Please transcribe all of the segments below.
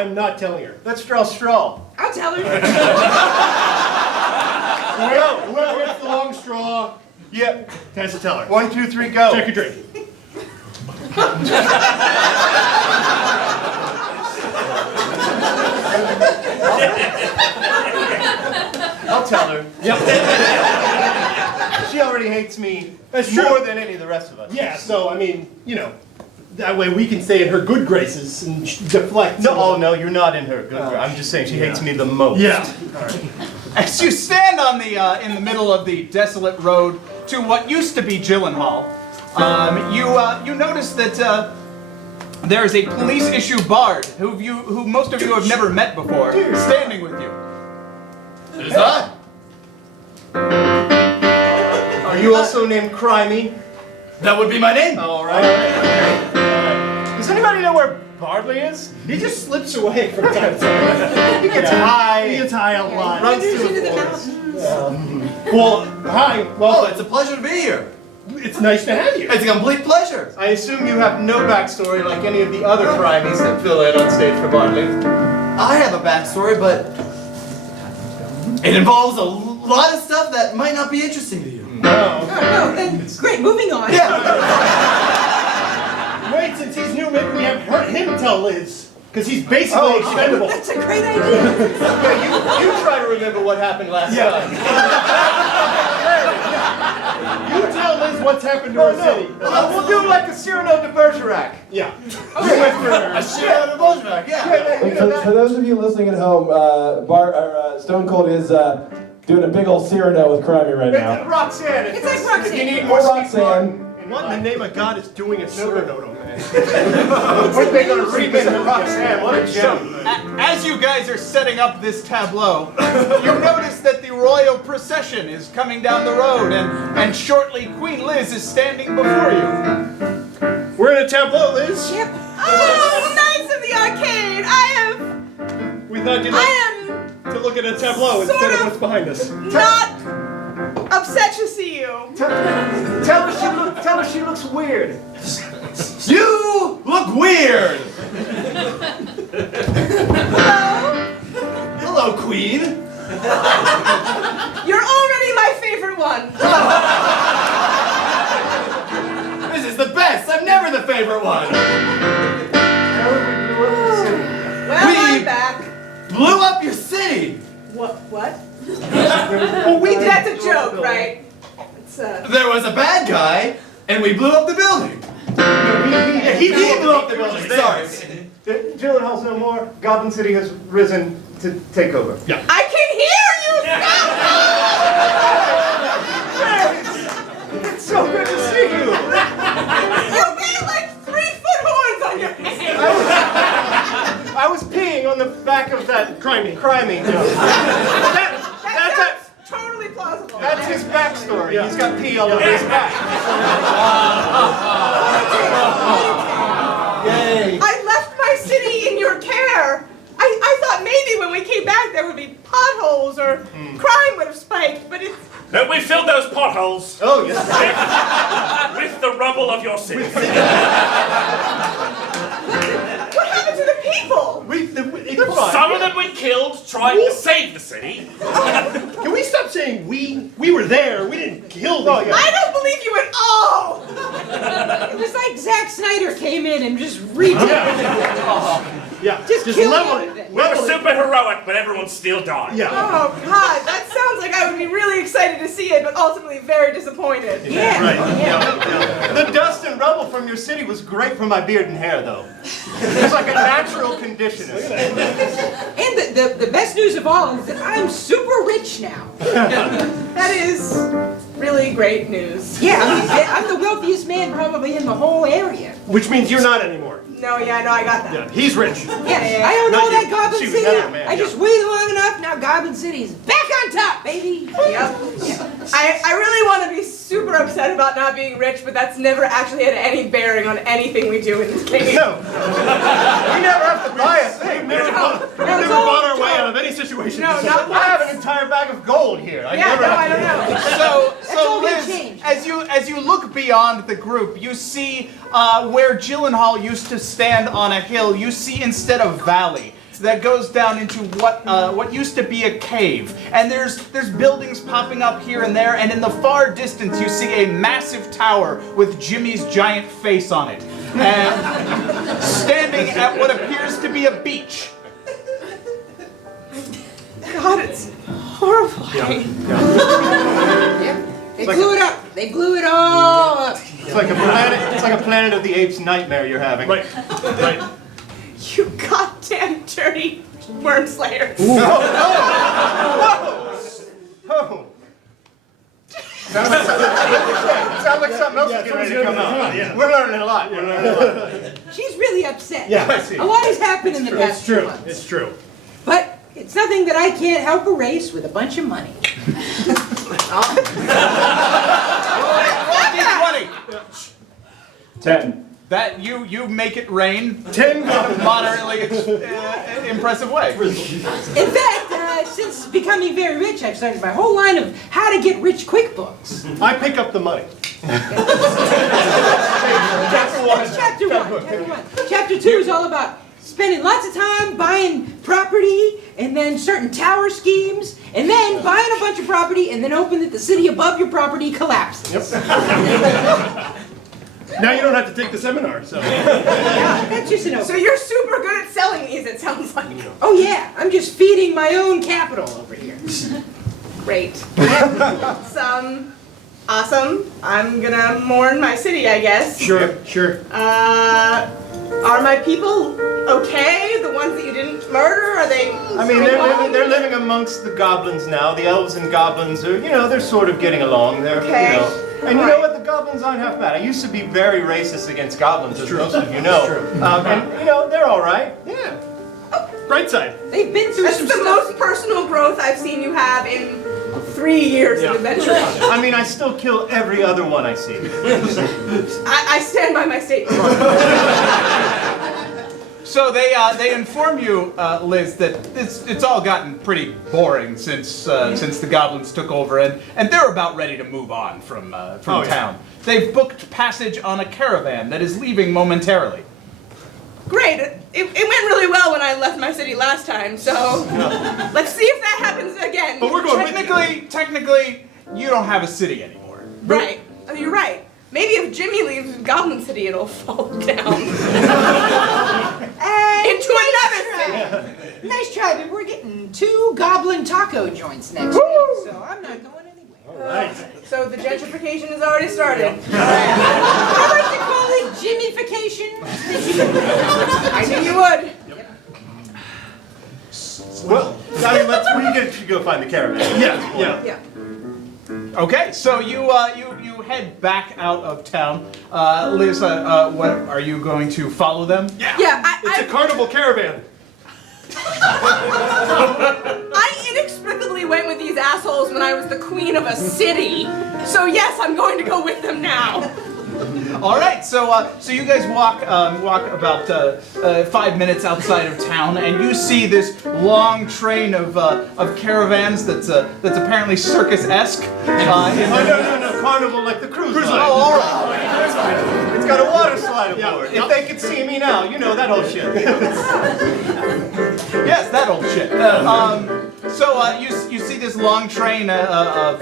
I'm not telling her. Let's draw straw. I'll tell her. Whoever gets the long straw, Yep. has to tell her. 1, 2, 3, go. Check your drink. I'll tell her. Yep. She already hates me That's true. more than any of the rest of us. Yeah, so, I mean, you know, that way we can stay in her good graces and deflect. No, oh no, you're not in her good. I'm just saying she hates me the most. Yeah. As you stand on the in the middle of the desolate road to what used to be Gyllenhaal, you notice that there is a police-issue bard who most of you have never met before, standing with you. It is I. Are you also named Crimey? That would be my name. All right. Does anybody know where Bardley is? He just slips away from time to time. He gets high. He gets high a lot. Runs Wanders through into the forest. mountains. Well, hi. Well, Oh, it's a pleasure to be here. it's nice to have you. It's a complete pleasure. I assume you have no backstory like any of the other Crimeys that fill in on stage for Bardley. I have a backstory, but it involves a lot of stuff that might not be interesting to you. No. No, then great. Moving on. Yeah. Wait, since he's new, maybe we have him tell Liz. Because he's basically expendable. That's a great idea. Yeah, you try to remember what happened last time. You tell Liz what's happened to our city. We'll do like a Cyrano de Bergerac. Yeah. A shit out of Bolshevik, yeah. You know For those of you listening at home, Stone Cold is doing a big old Cyrano with Crimey right that. now. Roxanne. It's like Roxanne. If you need Or more Roxanne. What in the name of God is doing a Cyrano, man? Weren't they going to remake Roxanne? What a gem. As you guys are setting up this tableau, you notice that the royal procession is coming down the road, and shortly Queen Liz is standing before you. We're in a tableau, Liz. Yep. Oh, Knights of the Arcade! We thought you'd like to look at a tableau Sort instead of of. what's behind us. Not upset to see you. Tell her she looks weird. You look weird. Hello? Hello, Queen. You're already my favorite one. This is the best. I'm never the favorite one. Well, We- I'm back. Blew up your city. What? Well, That's a joke, right? It's There was a bad guy, and we blew up the building. He blew up the building. Sorry. Gyllenhaal's no more. Goblin City has risen to take over. I can hear you. It's so good to see you. You made like 3-foot horns on your head. I was peeing on the back of that Crimey. That's totally plausible. That's his backstory. Yeah. He's got pee all over his back. Yay. I left my city in your care. I thought maybe when we came back there would be potholes or crime would have spiked, but it's... No, we filled those potholes Oh, yes. with the rubble of your city. What happened to the people? Some of them we killed trying to save the city. Can we stop saying we? We were there. We didn't kill them. I don't believe you at all. It was like Zack Snyder came in and just redid everything. Yeah. Just kill level everything. We were super heroic, but everyone still died. Yeah. Oh God, that sounds like I would be really excited to see it, but ultimately very disappointed. Yeah. Right. The dust and rubble from your city was great for my beard and hair, though. It's like a natural conditioner. And the best news of all is that I'm super rich now. That is really great news. Yeah, I'm the wealthiest man probably in the whole area. Which means you're not anymore. No, yeah, I know, I got that. Yeah. He's rich. Yeah, I own Not all you. that Goblin She was City another now. man, I just waited long enough, now Goblin City is back on top, baby. Yep. I really want to be super upset about not being rich, but that's never actually had any bearing on anything we do in this game. No. We never have to buy a thing. We've never bought our way out of any situation. No, not I have an once. entire bag of gold here. I Yeah, never no, have I to don't know. So all gonna Liz, change. as you look beyond the group, you see where Gyllenhaal used to stand on a hill. You see instead of valley, that goes down into what used to be a cave. And there's buildings popping up here and there, and in the far distance you see a massive tower with Jimmy's giant face on it. And standing at what appears to be a beach. God, it's horrifying. They blew it up. They blew it all up. It's like a planet. It's like a Planet of the Apes nightmare you're having. Right. Right. You goddamn dirty worm slayers. Oh. Sounds like something else is getting ready to come out. Yeah. We're learning a lot. We're learning a lot. She's really upset. Yeah, I see. A lot has happened in the It's past few true. months. It's true. But it's nothing that I can't help erase with a bunch of money. D20. 10. That you make it rain 10 in a moderately impressive way. In fact, since becoming very rich, I've started my whole line of how to get rich quick books. I pick up the money. That's chapter one. Chapter 2 is all about spending lots of time buying property, and then certain tower schemes, and then buying a bunch of property, and then hoping that the city above your property collapses. Now you don't have to take the seminar, so. Yeah, that's just an So you're super good at selling these, it sounds like. Oh yeah, I'm just feeding my own capital over here. Great. That's, awesome. I'm gonna mourn my city, I guess. Sure, sure. Are my people okay? The ones that you didn't murder, are they? I mean, they're living amongst the goblins now. The elves and goblins are, they're sort of getting along. They're, Okay. And you know what? The goblins aren't half bad. I used to be very racist against goblins, as most of you know. And they're all right. Yeah. Bright side. They've been through That's some the stuff. most personal growth I've seen you have in 3 years of adventure. I mean, I still kill every other one I see. I stand by my statement. So they inform you, Liz, that it's all gotten pretty boring since the goblins took over, and they're about ready to move on from town. They've booked passage on a caravan that is leaving momentarily. Great. It went really well when I left my city last time, so let's see if that happens again. But we're going Technically, you don't have a city anymore. Right. Oh, you're right. Maybe if Jimmy leaves Goblin City, it'll fall down. Into another city. Nice try, but we're getting 2 goblin taco joints next week, so I'm not going anywhere. Right. So the gentrification has already started. I like to call it Jimmyfication. I knew you would. Well, I mean, we should go find the caravan. Yeah. Yeah. Okay, so you head back out of town. Liz, what are you going to follow them? Yeah, It's a carnival caravan. I inexplicably went with these assholes when I was the queen of a city. So yes, I'm going to go with them now. All right, so you guys walk about 5 minutes outside of town, and you see this long train of caravans that's apparently circus-esque. No, carnival like the cruise line. Oh, all right. It's got a water slide aboard. If they could see me now, that whole shit. Yes, that old shit. So you see this long train of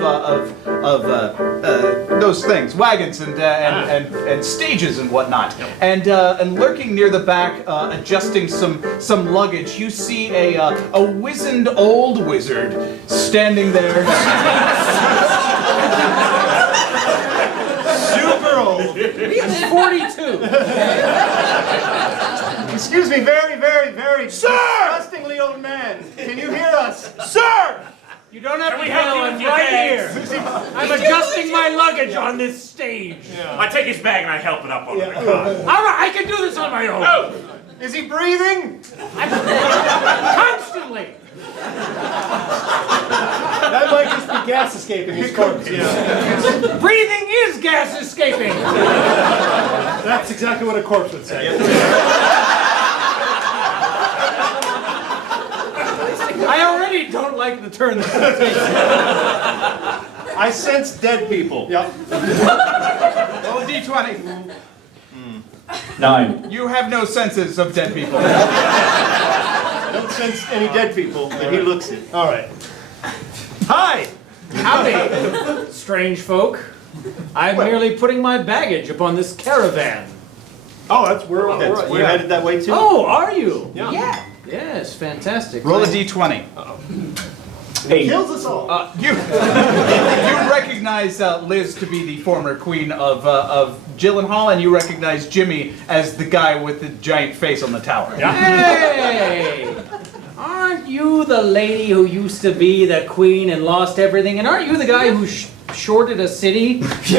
those things, wagons and stages and whatnot, and lurking near the back, adjusting some luggage, you see a wizened old wizard standing there. Super old. He's 42. Excuse me, very, very, very disgustingly old man. Can you hear us? Sir! You don't have to we help yell, you I'm with your right bags? here. I'm adjusting my luggage on this stage. I take his bag and I help it up on the car. All right, I can do this on my own. Oh! Is he breathing? Constantly. That might just be gas escaping his corpse. Breathing is gas escaping. That's exactly what a corpse would say. I already don't like the turn this is taking. I sense dead people. Yep. Roll a d20. 9. You have no senses of dead people. I don't represents any dead people that he looks at. All right. Hi. Howdy, strange folk. I'm merely putting my baggage upon this caravan. Oh, that's we're We're headed that way too. Oh, are you? Yeah. Yes, fantastic. Roll a d20. Kills us all. You recognize Liz to be the former queen of Gyllenhaal, and you recognize Jimmy as the guy with the giant face on the tower. Hey! Aren't you the lady who used to be the queen and lost everything? And aren't you the guy who shorted a city? Somehow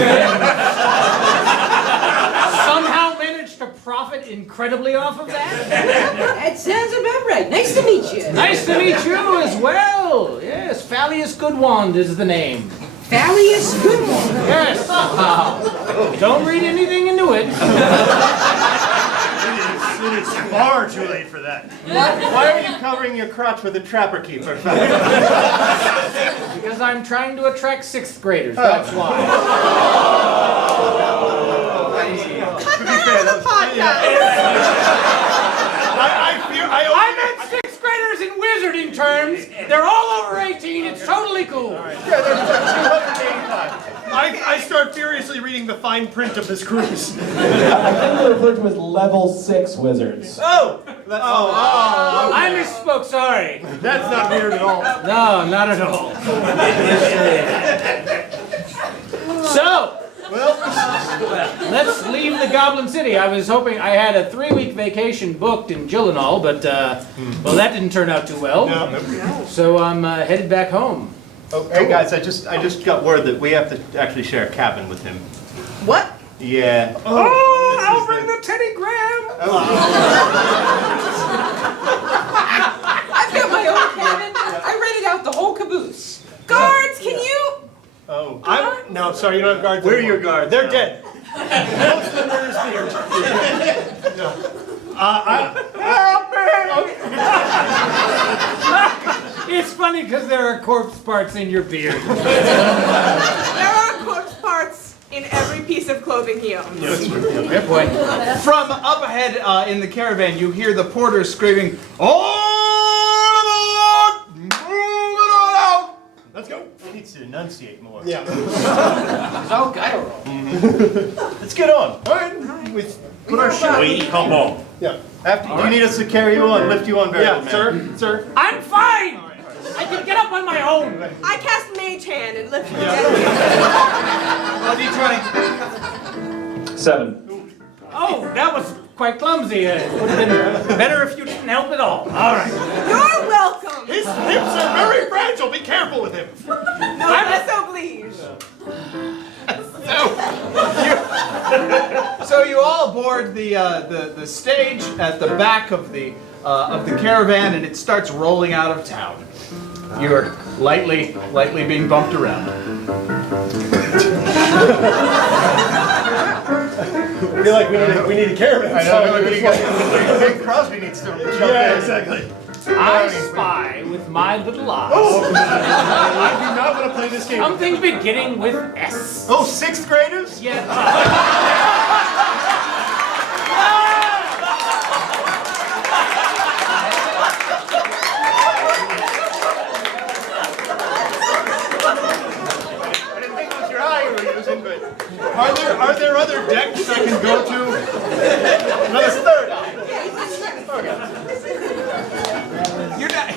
managed to profit incredibly off of that? That sounds about right. Nice to meet you. Nice to meet you as well. Yes, Fallius Goodwand is the name. Fallius Goodwand. Yes. Don't read anything into it. It is far too late for that. Why are you covering your crotch with a trapper keeper? Because I'm trying to attract 6th graders, that's why. Cut that out of the podcast. I meant 6th graders in wizarding terms. They're all over 18. It's totally cool. I start furiously reading the fine print of this cruise. I think they're referred to as level 6 wizards. I misspoke, sorry. That's not weird at all. No, not at all. So, let's leave the Goblin City. I was hoping I had a 3-week vacation booked in Gyllenhaal, but, well, that didn't turn out too well. So I'm headed back home. Oh, hey guys, I just got word that we have to actually share a cabin with him. What? Yeah. Oh, I'll bring the Teddy Graham. I've got my own cabin. I rented out the whole caboose. Guards, can you? Oh. No, sorry, you don't have guards. Where are anymore. your guards? They're now? dead. Most of the murders feared. No. It's funny because there are corpse parts in your beard. There are corpse parts in every piece of clothing he owns. Fair point. From up ahead in the caravan, you hear the porter screaming, "All aboard! Moving on out!" Let's go. He needs to enunciate more. Yeah. Oh, God. Let's get on. All right. We put our shit. We come on. Yeah. Do you need us to carry you on, lift you on very Yeah, well, man? sir. I'm fine. I can get up on my own. I cast Mage Hand and lift you Roll a d20. 7. Oh, that was quite clumsy. It would have been better if you didn't help at all. All right. You're welcome. His hips are very fragile. Be careful with him. Noblesse oblige. So you all board the stage at the back of the caravan, and it starts rolling out of town. You're lightly being bumped around. I feel like we need a caravan. I know, Big Crosby needs to jump Yeah, in. exactly. I spy with my little eyes. I do not want to play this game. Something beginning with S. Oh, 6th graders? Yeah. I didn't think it was your eye you were using, but... Are there other decks I can go to? Another 3rd eye. You're not.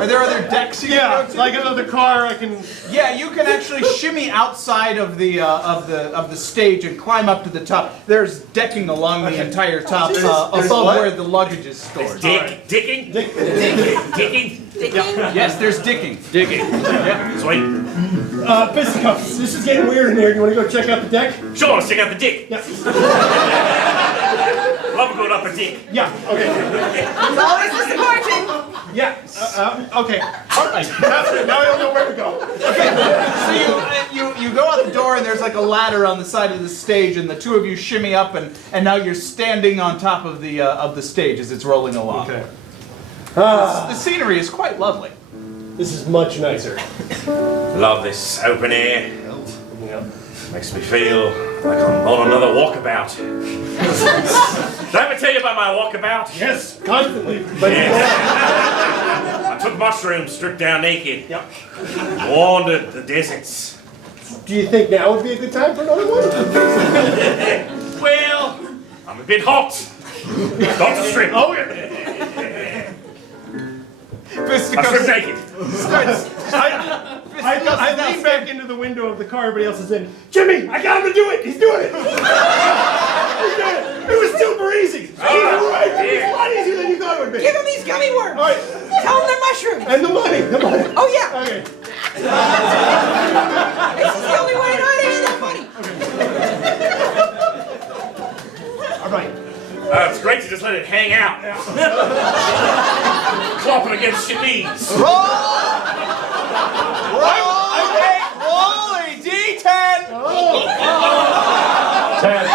Are there other decks you can Yeah, go to? like another car I can. Yeah, you can actually shimmy outside of the stage and climb up to the top. There's decking along the entire top above what? where the luggage is stored. Dicking? Yes, there's dicking. Sweet. Fisticuffs. This is getting weird in here. You want to go check out the deck? Sure, let's check out the dick. Yeah. Love going up a dick. Yeah. Okay. It's always disappointing. Yeah. Okay. All right. Now I don't know where to go. So you go out the door, and there's like a ladder on the side of the stage, and the two of you shimmy up, and now you're standing on top of the stage as it's rolling along. Okay. The scenery is quite lovely. This is much nicer. Love this open air. Yeah. Makes me feel like I'm on another walkabout. Did I ever tell you about my walkabout? Yes, constantly. Yes. I took mushrooms, stripped down naked. Yep. Wandered the deserts. Do you think now would be a good time for another one? Well, I'm a bit hot. Stop the strip. Oh, yeah. I stripped naked. I lean back into the window of the car, everybody else is in. Jimmy, I got him to do it! He's doing it! He's doing it! It was super easy! It was a lot easier than you thought it would be! Give him these gummy worms. All right. Tell him they're mushrooms. And the money! Oh yeah. Okay. This is the only way I know how to handle money. All right. It's great to just let it hang out. Clopping against your knees. Roll a D10. 10.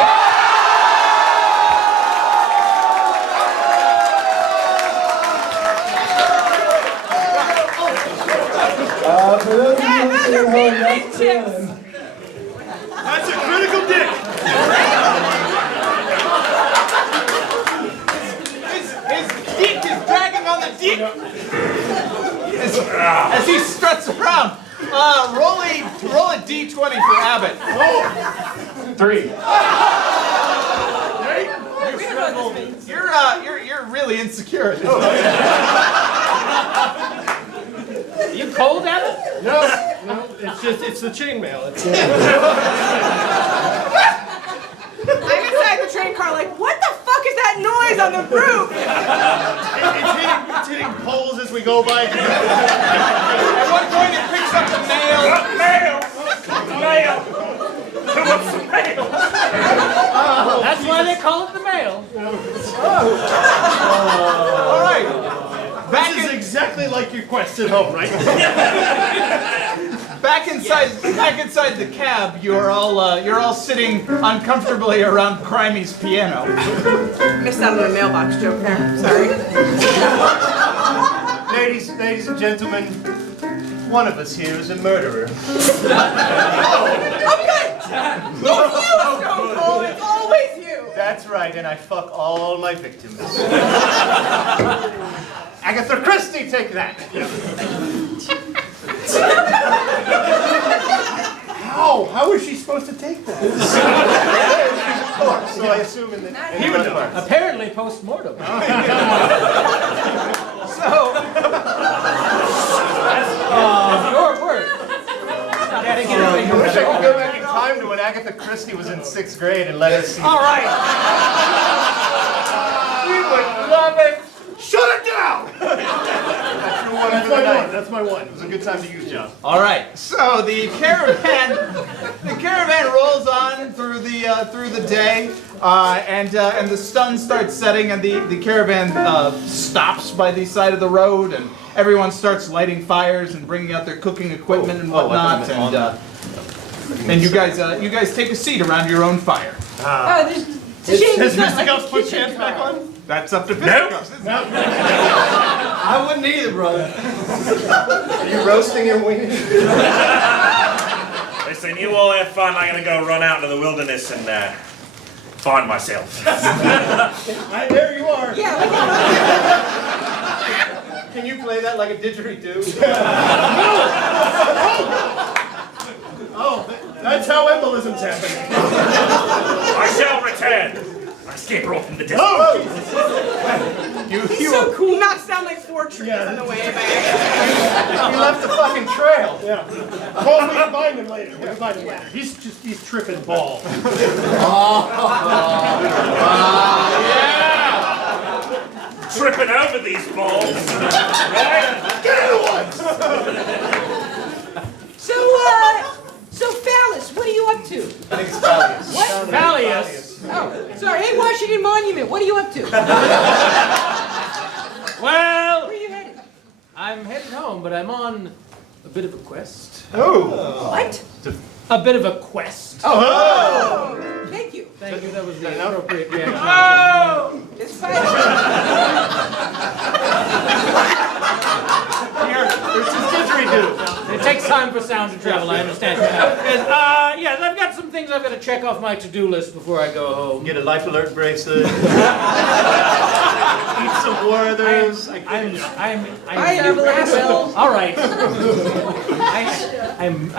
For those of you listening at home, that's Dylan. That's a critical dick! His dick is dragging on the dick as he struts around. Roll a D20 for Abbott. 3. You're really insecure. You cold at it? No, it's the chainmail. I'm inside the train car like, what the fuck is that noise on the roof? It's hitting poles as we go by. At one point it picks up the mail. Mail! Who wants some mail? That's why they call it the mail. All right. This is exactly like your quest at home, right? Back inside the cab, you're all sitting uncomfortably around Crimey's piano. Missed out on the mailbox joke there. Sorry. Ladies and gentlemen, one of us here is a murderer. Oh, good. It's you, Stone Cold. It's always you. That's right, and I fuck all my victims. Agatha Christie, take that. How is she supposed to take that? So I assume in the He would know. Apparently post-mortem. Your word. I wish I could go back in time to when Agatha Christie was in 6th grade and let her see. All right. We would love it. Shut it down! That's my one. It was a good time to use John. All right. So the caravan rolls on through the day, and the sun starts setting, and the caravan stops by the side of the road, and everyone starts lighting fires and bringing out their cooking equipment and whatnot, and you guys take a seat around your own fire. There's it's a shame Has it's not Mr. like Ghost a put kitchen pants back car. on? That's up to Nope. Fisticuffs. I wouldn't either, brother. Are you roasting your wings? Listen, you all have fun. I'm gonna go run out into the wilderness and find myself. There you are. Yeah, Can you play that like a didgeridoo? Oh, that's how embolism's happening. I shall return. I scamper off in the distance. Oh! He's so cool. He knocks down like 4 trees on the way back. He left the fucking trail. Yeah. Well, we can find him later. We can find him later. He's tripping balls. Tripping over these balls. Right? Get in the woods! So Phallus, what are you up to? I think it's Valius. What? Valius. Oh, sorry. Hey, Washington Monument, what are you up to? Well, Where are you headed? I'm headed home, but I'm on a bit of a quest. What? A bit of a quest. Oh! Thank you. Thank you. That was the appropriate reaction. Oh! It's fine. Here, it's just didgeridoo. takes time for sound to travel, I understand. Yes, I've got some things I've got to check off my to-do list before I go home. Get a life alert bracelet. Eat some Werthers. All right. I'm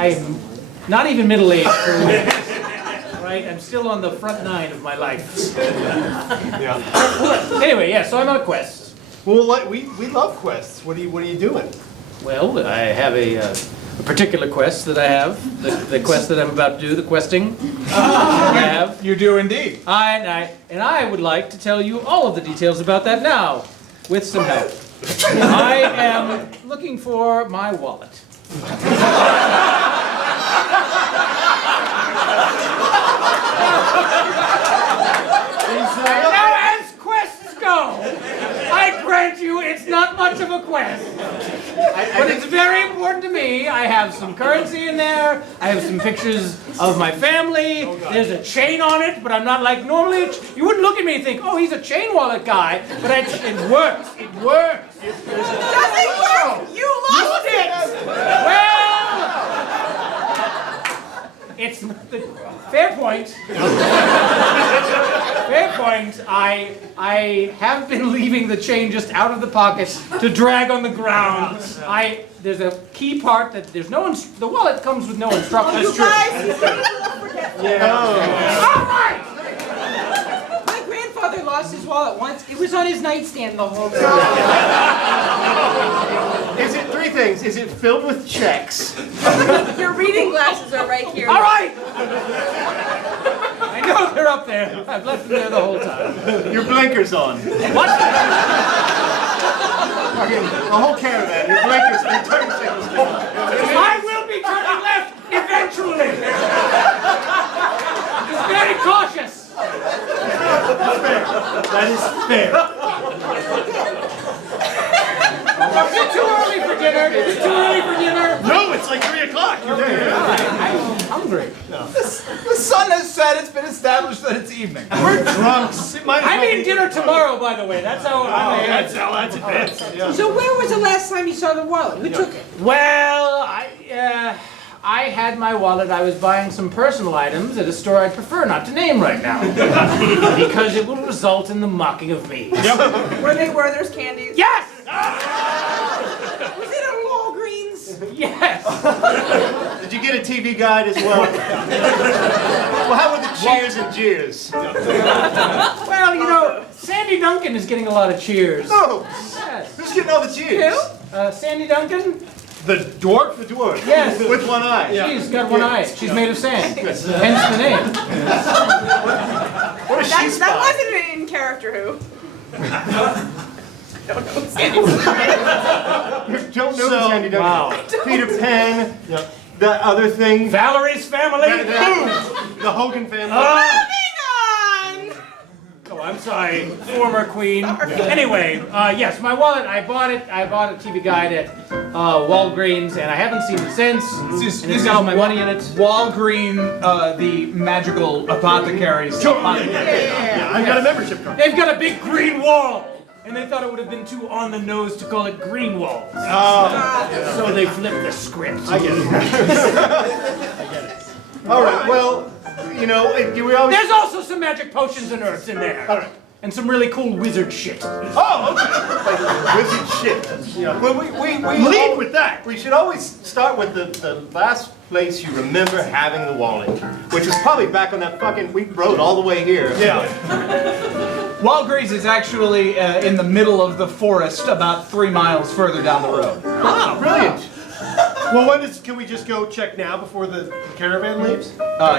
not even middle-aged for this. Right? I'm still on the front nine of my life. Yeah. Anyway, yeah, so I'm on a quest. Well, we love quests. What are you doing? Well, I have a particular quest that I have. The quest that I'm about to do, the questing I have. You do indeed. And I would like to tell you all of the details about that now, with some help. I am looking for my wallet. Now, as quests go, I grant you it's not much of a quest. But it's very important to me. I have some currency in there. I have some pictures of my family. There's a chain on it, but I'm not like normally. You wouldn't look at me and think, oh, he's a chain wallet guy. But it works. It works. Doesn't work! You lost it! Well, it's not the fair point. Fair point. I have been leaving the chain just out of the pocket to drag on the ground. There's a key part that there's no. The wallet comes with no instructions. You guys! All right. My grandfather lost his wallet once. It was on his nightstand the whole time. Is it three things? Is it filled with checks? Your reading glasses are right here. All right. I know they're up there. I've left them there the whole time. Your blinkers on. What? Fucking the whole caravan. Your blinkers, your turn signals. I will be turning left eventually. Just very cautious. That is fair. Is it too early for dinner? Is it too early for dinner? No, it's like 3 o'clock. You're there. I'm hungry. The sun has set. It's been established that it's evening. We're drunks. I mean dinner tomorrow, by the way. That's how That's advanced. So where was the last time you saw the wallet? Who took it? Well, I had my wallet. I was buying some personal items at a store I'd prefer not to name right now. Because it will result in the mocking of me. Were they Werther's candies? Yes! Was it a Walgreens? Yes! Did you get a TV guide as well? Well, how were the cheers and jeers? Well, you know, Sandy Duncan is getting a lot of cheers. Oh, Yes. who's getting all the cheers? Sandy Duncan? The dwarf? The dwarf. Yes. With one eye. She's got one eye. She's made of sand. Hence the name. What is she That wasn't in character who. You don't know the Sandy Duncan. Wow. Peter Pan. That other thing. Valerie's family? The Hogan family. Moving on! Oh, I'm sorry, former queen. Anyway, yes, my wallet, I bought it. I bought a TV guide at Walgreens, and I haven't seen it since. And it's got all my money in it. Walgreen, the magical apothecaries. Yeah, I got a membership card. They've got a big green wall, and they thought it would have been too on the nose to call it green walls. So they flipped the script. I get it. All right, well, you know, we always... There's also some magic potions and herbs in there. All right. And some really cool wizard shit. Oh, okay. Wizard shit. Yeah. Well, we Lead with that. We should always start with the last place you remember having the wallet, which was probably back on that fucking weak road all the way here. Yeah. Walgreens is actually in the middle of the forest, about 3 miles further down the road. Ah, brilliant. Well, can we just go check now before the caravan leaves?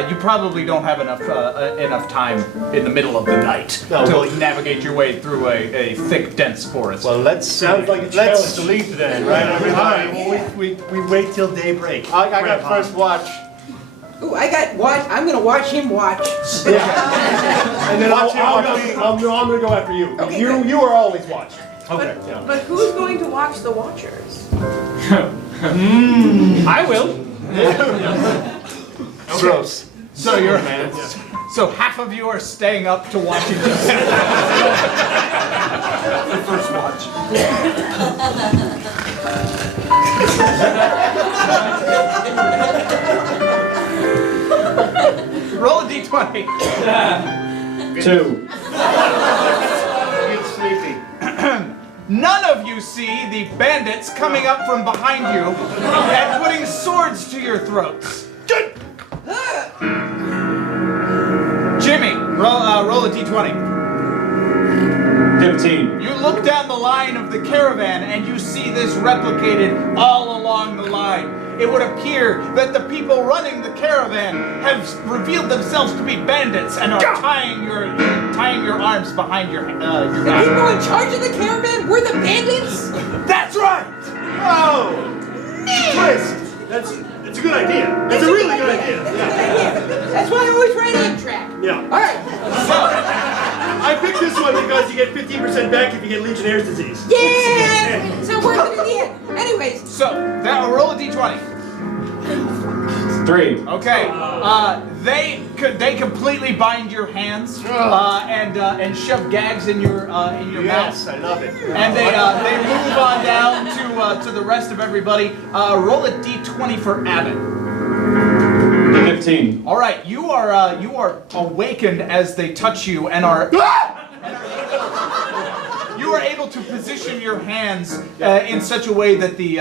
You probably don't have enough time in the middle of the night to navigate your way through a thick, dense forest. Well, Sounds like a challenge. let's sleep then, right? All right. Well, we wait till daybreak. I got Grandpa. first watch. Ooh, I got watch. I'm gonna watch him watch. Yeah. And then I'm gonna go after you. Okay, You are always watching. Okay. But who's going to watch the Watchers? I will. Gross. So you're so half of you are staying up to watch each other. First watch. 2. Get sleepy. None of you see the bandits coming up from behind you and putting swords to your throats. Jimmy, roll a d20. 15. You look down the line of the caravan and you see this replicated all along the line. It would appear that the people running the caravan have revealed themselves to be bandits and are tying your arms behind your The back. people in charge of the caravan were the bandits? That's right! Oh! Twist. It's a good idea. It's a really good idea. That's a good idea. That's why I always ride Amtrak. Yeah. All right. I picked this one because you get 15% back if you get Legionnaire's disease. Yeah, it's not worth it in the end. Anyways, So, now roll a d20. 3. Okay, they completely bind your hands and shove gags in your Yes, mouth. I love it. And they move on down to the rest of everybody. Roll a d20 for Abbott. 15. All right, you are awakened as they touch you and are. You are able to position your hands in such a way that the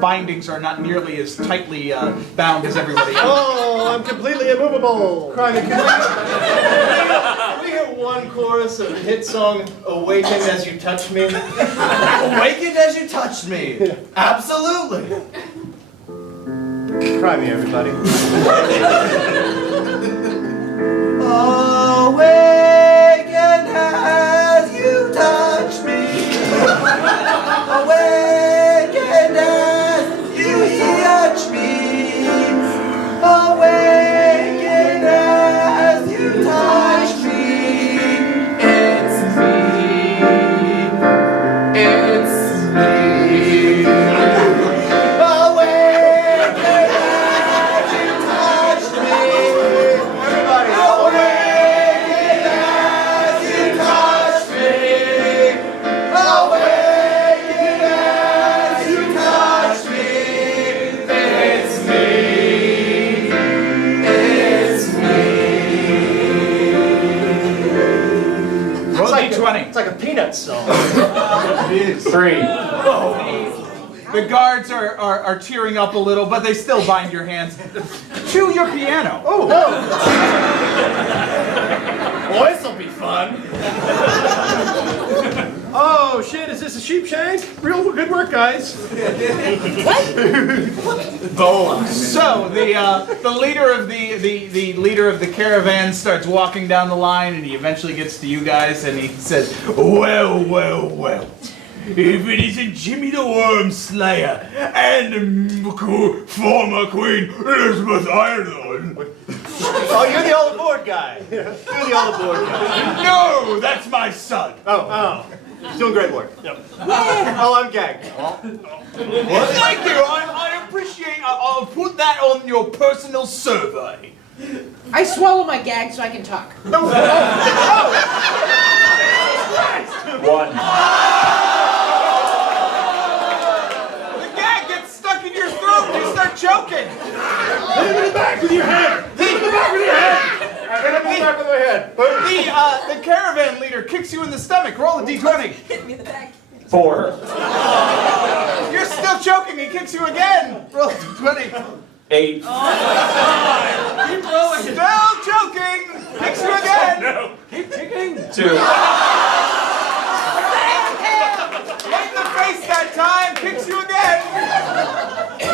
bindings are not nearly as tightly bound as everybody else. Oh, I'm completely immovable. Crime, can we hear one chorus of the hit song "Awakened as You Touched Me"? Awakened as you touched me. Absolutely. Cry me, everybody. Awakened as you touch me. Awakened as you touch me. Awakened as you touch me. It's me. It's me. Awakened as you touch me. Everybody. Awakened as you touch me. Awakened as you touch me. It's me. It's me. Roll d20. It's like a Peanuts song. 3. The guards are tearing up a little, but they still bind your hands to your piano. Oh, well, this'll be fun. Oh shit! Is this a sheep shank? Real good work, guys. So the leader of the leader of the caravan starts walking down the line, and he eventually gets to you guys, and he says, "Well, well, well. If it isn't Jimmy the Worm Slayer and former Queen Elizabeth Ireland." Oh, you're the all aboard guy. You're the all aboard guy. No, that's my son. Oh. He's doing great work. Yep. Oh, I'm gagged. Well, thank you. I appreciate. I'll put that on your personal survey. I swallow my gag so I can talk. 1. The gag gets stuck in your throat and you start choking. Hit him in the back with your head. Hit him in the back with your head. Hit him in the back of the head. The caravan leader kicks you in the stomach. Roll a d20. Hit me in the back. 4. You're still choking. He kicks you again. Roll a d20. 8. Keep rolling. Still choking. Kicks you again. No. Keep kicking. 2. Right in the face that time. Kicks you again.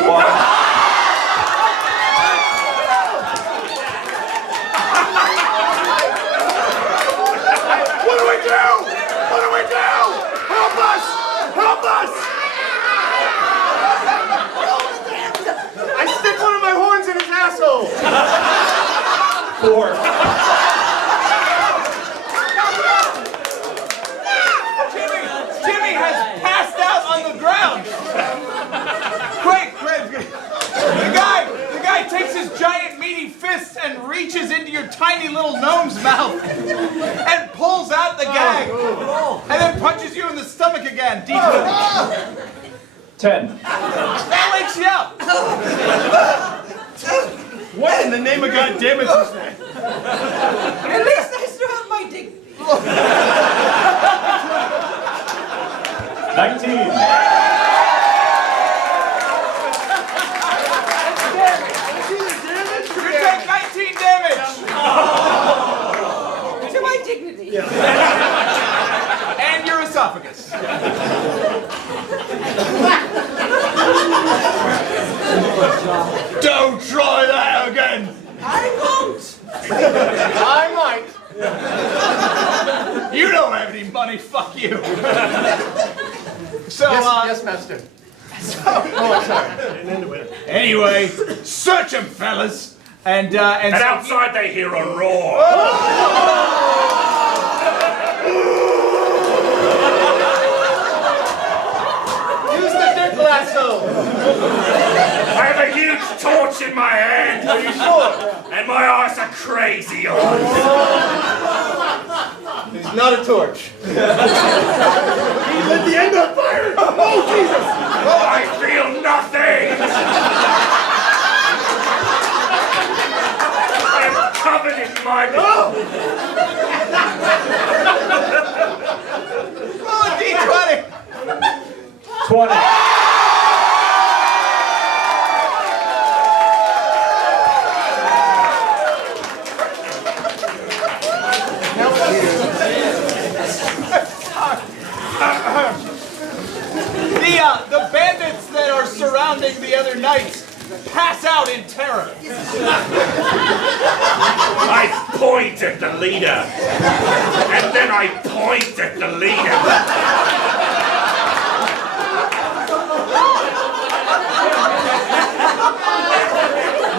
1. What do we do? What do we do? Help us! Help us! I stick one of my horns in his asshole. 4. Jimmy has passed out on the ground. Quick. The guy takes his giant meaty fist and reaches into your tiny little gnome's mouth and pulls out the gag and then punches you in the stomach again. D20. 10. That wakes you up. What in the name of God damn it is that? At least I still have my dignity. 19. You take 19 damage! To my dignity. And your esophagus. Don't try that again! I won't. I might. You don't have any money, fuck you! So, Yes, master. anyway, search them, fellas! And And so outside they hear a roar. Use the dick lasso. I have a huge torch in my hand. Are you sure? And my eyes are crazy eyes. It's not a torch. He lit the end on fire! Oh, Jesus! I feel nothing. I am covered in mud. roll a d20! 20. The bandits that are surrounding the other knights pass out in terror. I point at the leader. And then I point at the leader.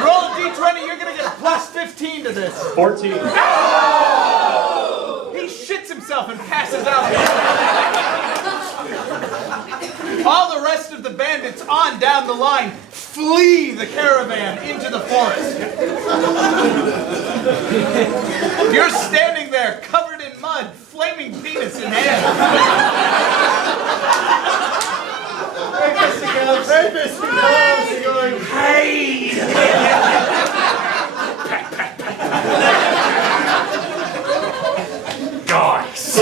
Roll a d20, you're gonna get a plus 15 to this. 14. He shits himself and passes out. All the rest of the bandits on down the line flee the caravan into the forest. You're standing there covered in mud, flaming penis in hand. Hey! Guys.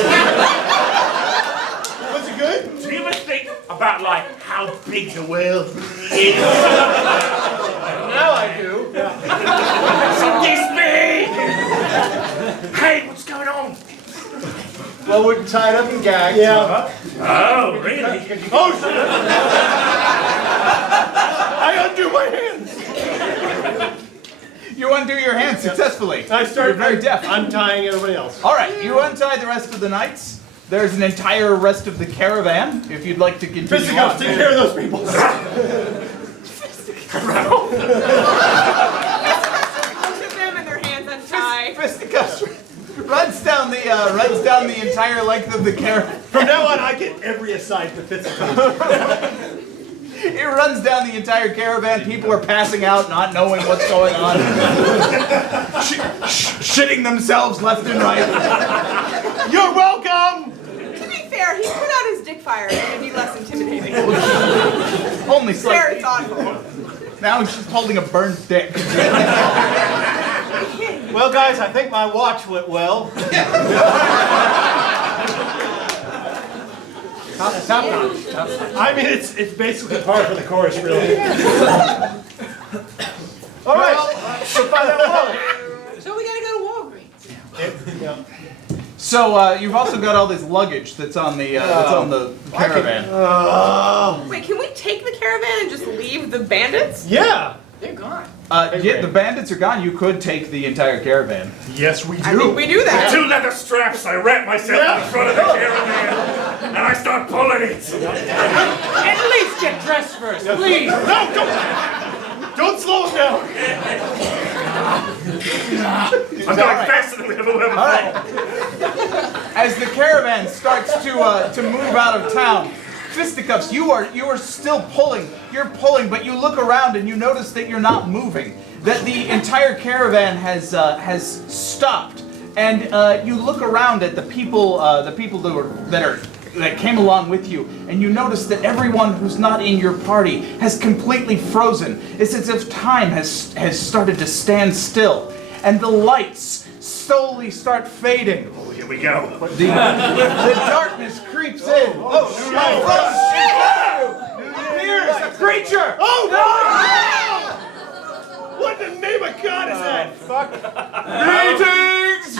Was it good? Do you ever think about like how big the world is? Now I do. This big! Hey, what's going on? Well, we're tied up and gagged. Yeah. Oh, really? Oh, shit! I undo my hands! You undo your hand successfully. I start You're very deft. untying everybody else. All right, you untie the rest of the knights. There's an entire rest of the caravan, if you'd like to continue Fisticuffs, on. take care of those people. Look at them and their hands untied. Fisticuffs runs down the entire length of the caravan. From now on, I get every aside for fisticuffs. It runs down the entire caravan. People are passing out, not knowing what's going on. Shitting themselves left and right. You're welcome! To be fair, he put out his dick fire to be less intimidating. Only Very slightly. thoughtful. Now he's just holding a burned dick. Well, guys, I think my watch went well. Top notch. I mean, it's basically par for the course, really. All right. So find out more. So we gotta go to Walgreens. So you've also got all this luggage that's on the caravan. Wait, can we take the caravan and just leave the bandits? Yeah. They're gone. Yeah, the bandits are gone. You could take the entire caravan. Yes, we do. I think we do that. 2 leather straps, I wrap myself in front of the caravan, and I start pulling it. At least get dressed first, please. No, don't slow us down. I'm going faster than we ever will. All right. As the caravan starts to move out of town, Fisticuffs, you are still pulling. You're pulling, but you look around and you notice that you're not moving. That the entire caravan has stopped, and you look around at the people that came along with you, and you notice that everyone who's not in your party has completely frozen. It's as if time has started to stand still, and the lights slowly start fading. Here we go. The darkness creeps in. Oh, there's a creature! Oh, no! What in the name of God is that? Fuck. Greetings!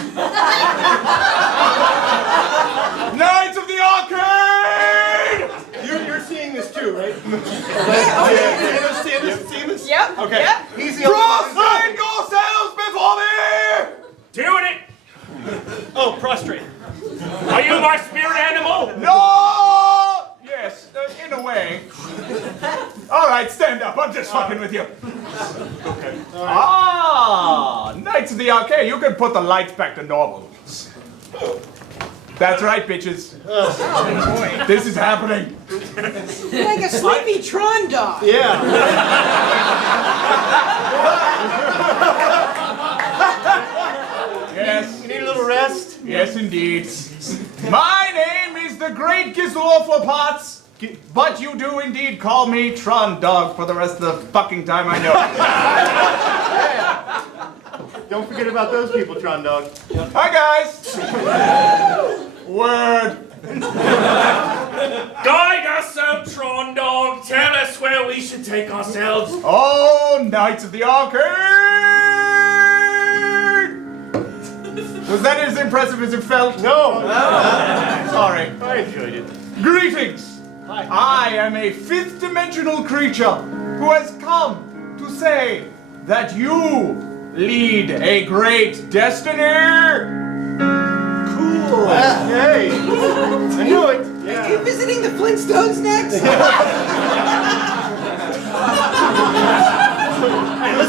Knights of the Arcade! You're seeing this too, right? Seeing this? Yep. Okay. Yep. Easy. Prostrate yourselves before me! Doing it! Oh, prostrate. Are you my spirit animal? No! Yes, in a way. All right, stand up. I'm just fucking with you. Okay. Ah, Knights of the Arcade. You can put the lights back to normal. That's right, bitches. This is happening. You're like a sleepy Tron dog. Yeah. Yes. You need a little rest? Yes, indeed. My name is the Great Gizlorphopotts, but you do indeed call me Tron Dog for the rest of the fucking time I know. Don't forget about those people, Tron Dog. Hi, guys. Word. Guide us, O Tron Dog. Tell us where we should take ourselves. Oh, Knights of the Arcade! Was that as impressive as it felt? No. Sorry. I enjoyed it. Greetings! Hi. I am a fifth dimensional creature who has come to say that you lead a great destiny! Cool. Hey. I knew it. Are you visiting the Flintstones next?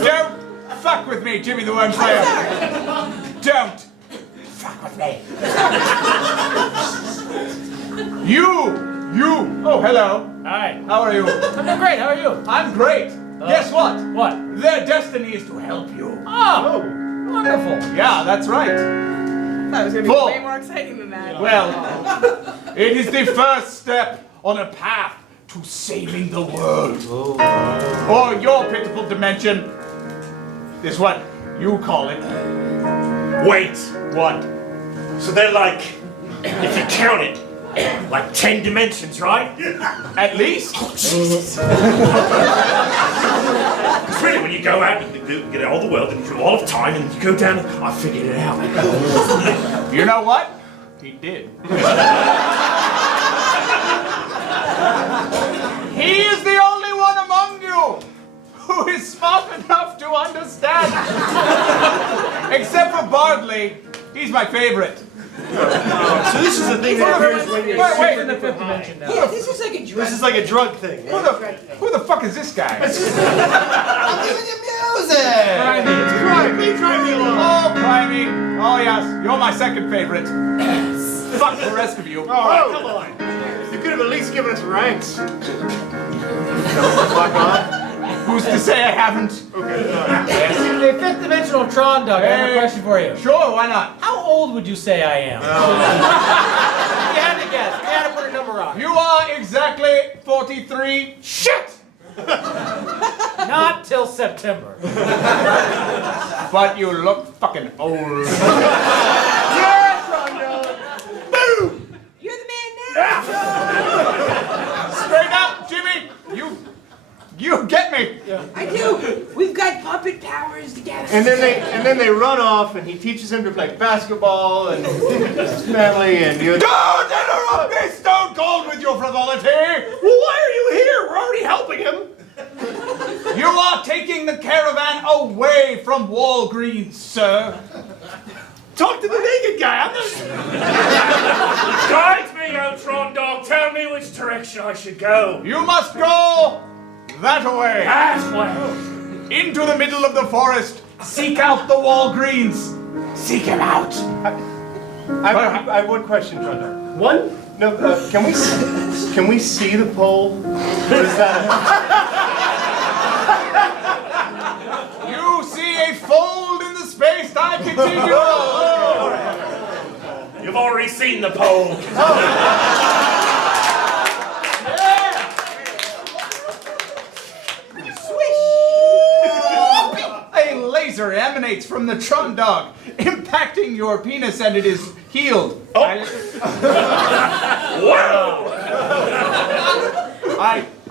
Don't fuck with me, Jimmy the Worm Slayer! Don't fuck with me! You! Oh, hello. Hi. How are you? I'm doing great. How are you? I'm great. Guess what? What? Their destiny is to help you. Oh, wonderful. Yeah, that's right. That was going to be Full. way more exciting than that. Well, it is the first step on a path to saving the world. Or your pitiful dimension is what you call it. Wait. What? So they're like, if you count it, like 10 dimensions, right? At least? Because really, when you go out, you get all the world, and you do all of time, and you go down, I figured it out. You know what? He did. He is the only one among you who is smart enough to understand. Except for Bardley, he's my favorite. So this is the thing that occurs when you're Wait, In the fifth dimension now. Yeah, this is like a drug. This is like a drug thing. Who the fuck is this guy? I'm giving you music! Try me along. Oh, Crimey. Oh, yes. You're my second favorite. Fuck the rest of you. Oh, come on. You could have at least given us ranks. Fuck off. Who's to say I haven't? Okay. The fifth dimensional Tron Dog, I have a question for you. Sure, why not? How old would you say I am? If you had to guess, if you had to put a number on it. You are exactly 43. Shit! Not till September. But you look fucking old. Boom! You're the man now. Straight up, Jimmy. You get me. I do. We've got puppet powers together. And then they run off, and he teaches him to play basketball, and his family, and you. Don't interrupt me, Stone Cold, with your frivolity. Well, why are you here? We're already helping him. You are taking the caravan away from Walgreens, sir. Talk to the naked guy. I'm not. Guide me, O Tron Dog. Tell me which direction I should go. You must go that way. That way. Into the middle of the forest. Seek out the Walgreens. Seek him out. I have one question, brother. One? No. Can we see the pole? Or is that? You see a fold in the space-time continuum. You've already seen the pole. A laser emanates from the Tron dog, impacting your penis, and it is healed. Wow!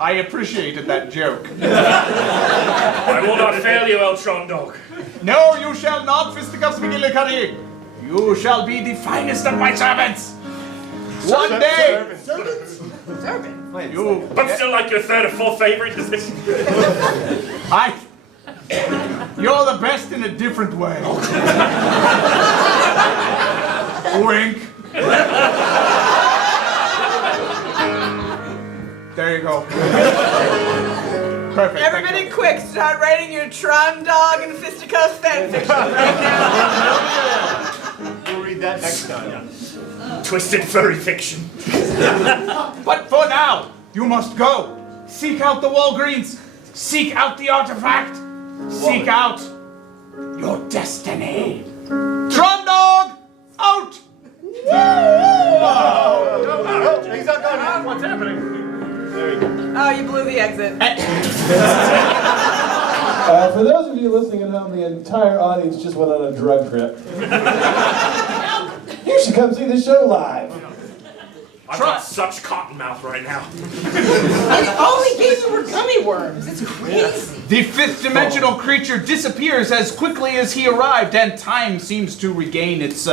I appreciated that joke. I will not fail you, Eltron dog. No, you shall not, Fisticuffs McGillicuddy. You shall be the finest of my servants. One day. Servant. You. But still like your third or fourth favorite. You're the best in a different way. Wink. There you go. Perfect. Everybody quick, start writing your Tron Dog and Fisticuffs fanfiction right now. We'll read that next time. Twisted furry fiction. But for now, you must go. Seek out the Walgreens. Seek out the artifact. Seek out your destiny. Tron Dog, out! He's not done. What's happening? There you go. Oh, you blew the exit. For those of you listening at home, the entire audience just went on a drug trip. You should come see the show live. I've got such cotton mouth right now. And all we gave you were gummy worms. It's crazy. The fifth dimensional creature disappears as quickly as he arrived, and time seems to regain its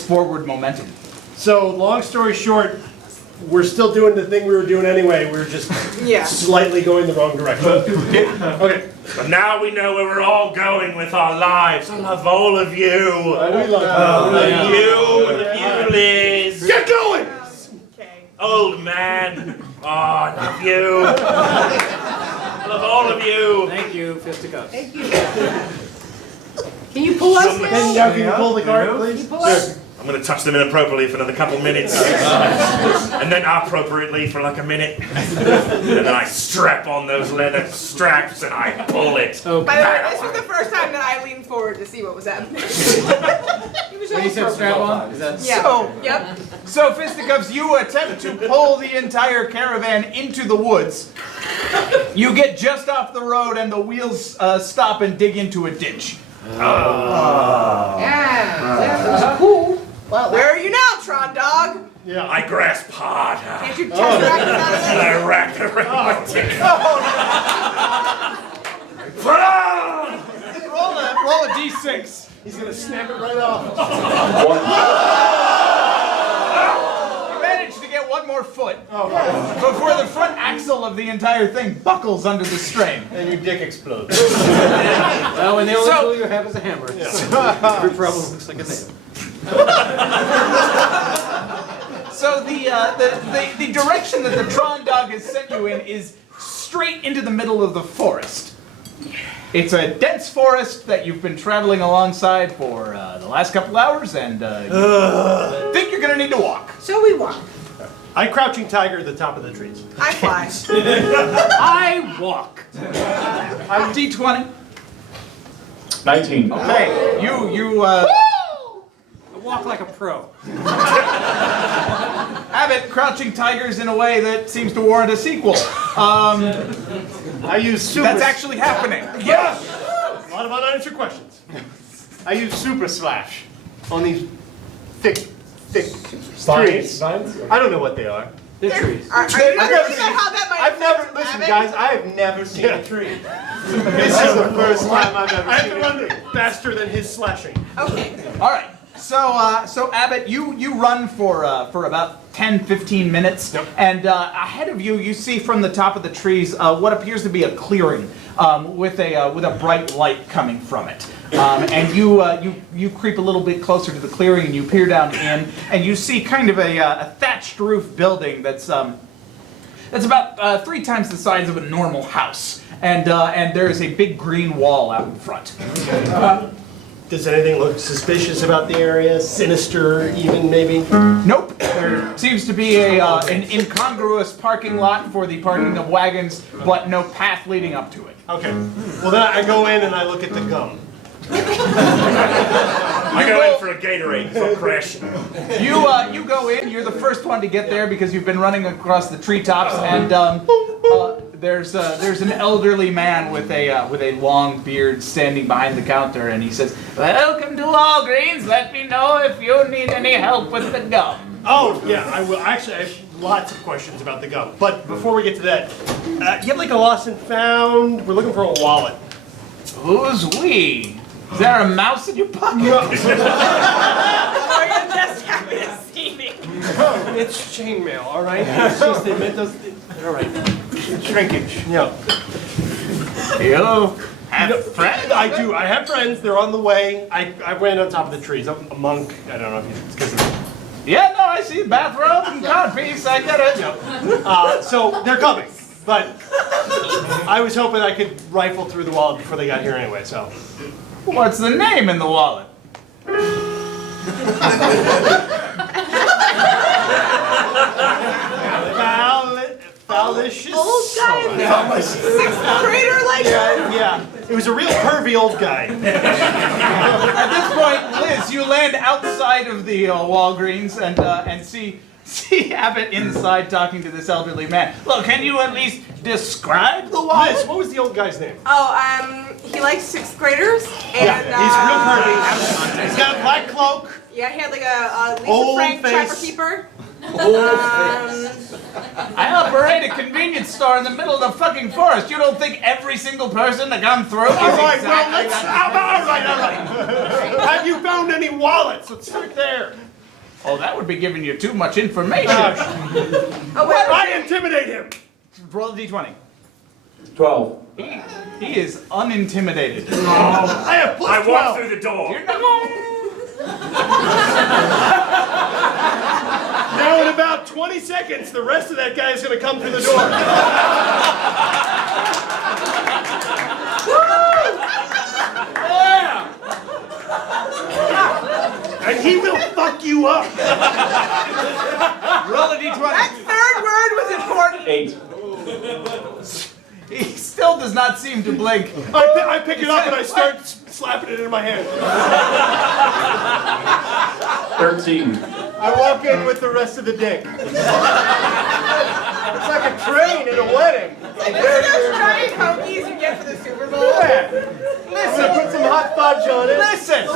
forward momentum. So, long story short, we're still doing the thing we were doing anyway. We were just slightly going the wrong direction. Okay. But now we know where we're all going with our lives. I love all of you. We love You, Liz. Get going! Okay. Old man. Oh, I love you. I love all of you. Thank you, Fisticuffs. Can you pull us now? Can you pull the card, please? Pull us? I'm going to touch them inappropriately for another couple minutes. And then appropriately for like a minute. And then I strap on those leather straps and I pull it. By the way, this was the first time that I leaned forward to see what was happening. When you said strap on, is that? Yeah. So Fisticuffs, you attempt to pull the entire caravan into the woods. You get just off the road and the wheels stop and dig into a ditch. Yeah, that was cool. Well, where are you now, Tron Dog? Yeah. I grasp hard. Can't you tesseract us out of And this? I rack around my dick. Roll a d6. He's gonna snap it right off. You manage to get one more foot before the front axle of the entire thing buckles under the strain. And your dick explodes. Well, when the only So- tool you have is a hammer. Every problem looks like a nail. So the direction that the Tron Dog has sent you in is straight into the middle of the forest. It's a dense forest that you've been traveling alongside for the last couple hours, and think you're gonna need to walk. So we walk. I crouching tiger at the top of the trees. I fly. I walk. D20. 19. Okay, you I walk like a pro. Abbott crouching tigers in a way that seems to warrant a sequel. I use super. That's actually happening. Yes. A lot of unanswered questions. I use super slash on these thick trees. Vines? I don't know what they are. The trees. Are you not thinking about how that might I've never affect listen, rabbit? guys. I have never seen a tree. This is the first time I've ever I have seen to a run tree. faster than his slashing. Okay. All right. So Abbott, you run for about 10-15 minutes, and ahead of you see from the top of the trees what appears to be a clearing with a bright light coming from it. And you creep a little bit closer to the clearing and you peer down in, and you see kind of a thatched roof building that's about 3 times the size of a normal house, and there is a big green wall out in front. Does anything look suspicious about the area? Sinister, even maybe? Nope. There seems to be an incongruous parking lot for the parking of wagons, but no path leading up to it. Okay. Well, then I go in and I look at the gum. I go in for a Gatorade before crashing. You go in. You're the first one to get there because you've been running across the treetops, and there's an elderly man with a long beard standing behind the counter, and he says, "Welcome to Walgreens. Let me know if you need any help with the gum." Oh, yeah, I will. Actually, I have lots of questions about the gum. But before we get to that, you have like a lost and found? We're looking for a wallet. Who's we? Is there a mouse in your pocket? Or you're just happy to see me. It's chainmail, all right? It's just, all right. Shrinkage, yeah. You have friends? I do. I have friends. They're on the way. I ran on top of the trees. I'm a monk. I don't know if it's because of... Yeah, no, I see bathrobe and codpiece. I get it. So they're coming. But I was hoping I could rifle through the wallet before they got here anyway, so... What's the name in the wallet? Falicious. Old guy, sixth grader like Yeah. It was a real pervy old guy. At this point, Liz, you land outside of the Walgreens and see Abbott inside talking to this elderly man. Look, can you at least describe the wallet? Liz, what was the old guy's name? Oh, he likes sixth graders. And, He's real pervy. He's got a black cloak. Yeah, he had like a Lisa Old Frank face. Trapper Keeper. I operate a convenience store in the middle of the fucking forest. You don't think every single person that comes through is All right, exactly well, let's... All right. Have you found any wallets? Let's start there. Oh, that would be giving you too much information. I intimidate him. Roll a d20. 12. He is unintimidated. I have plus I 12. walk through the door. Now in about 20 seconds, the rest of that guy is going to come through the door. Yeah! And he will fuck you up. Roll a d20. That third word was important. 8. He still does not seem to blink. I pick it up and I start slapping it in my hand. 13. I walk in with the rest of the dick. It's like a train at a wedding. Like, this is those giant hoagies you get for the Super Bowl. Listen, put some hot fudge on it. Listen!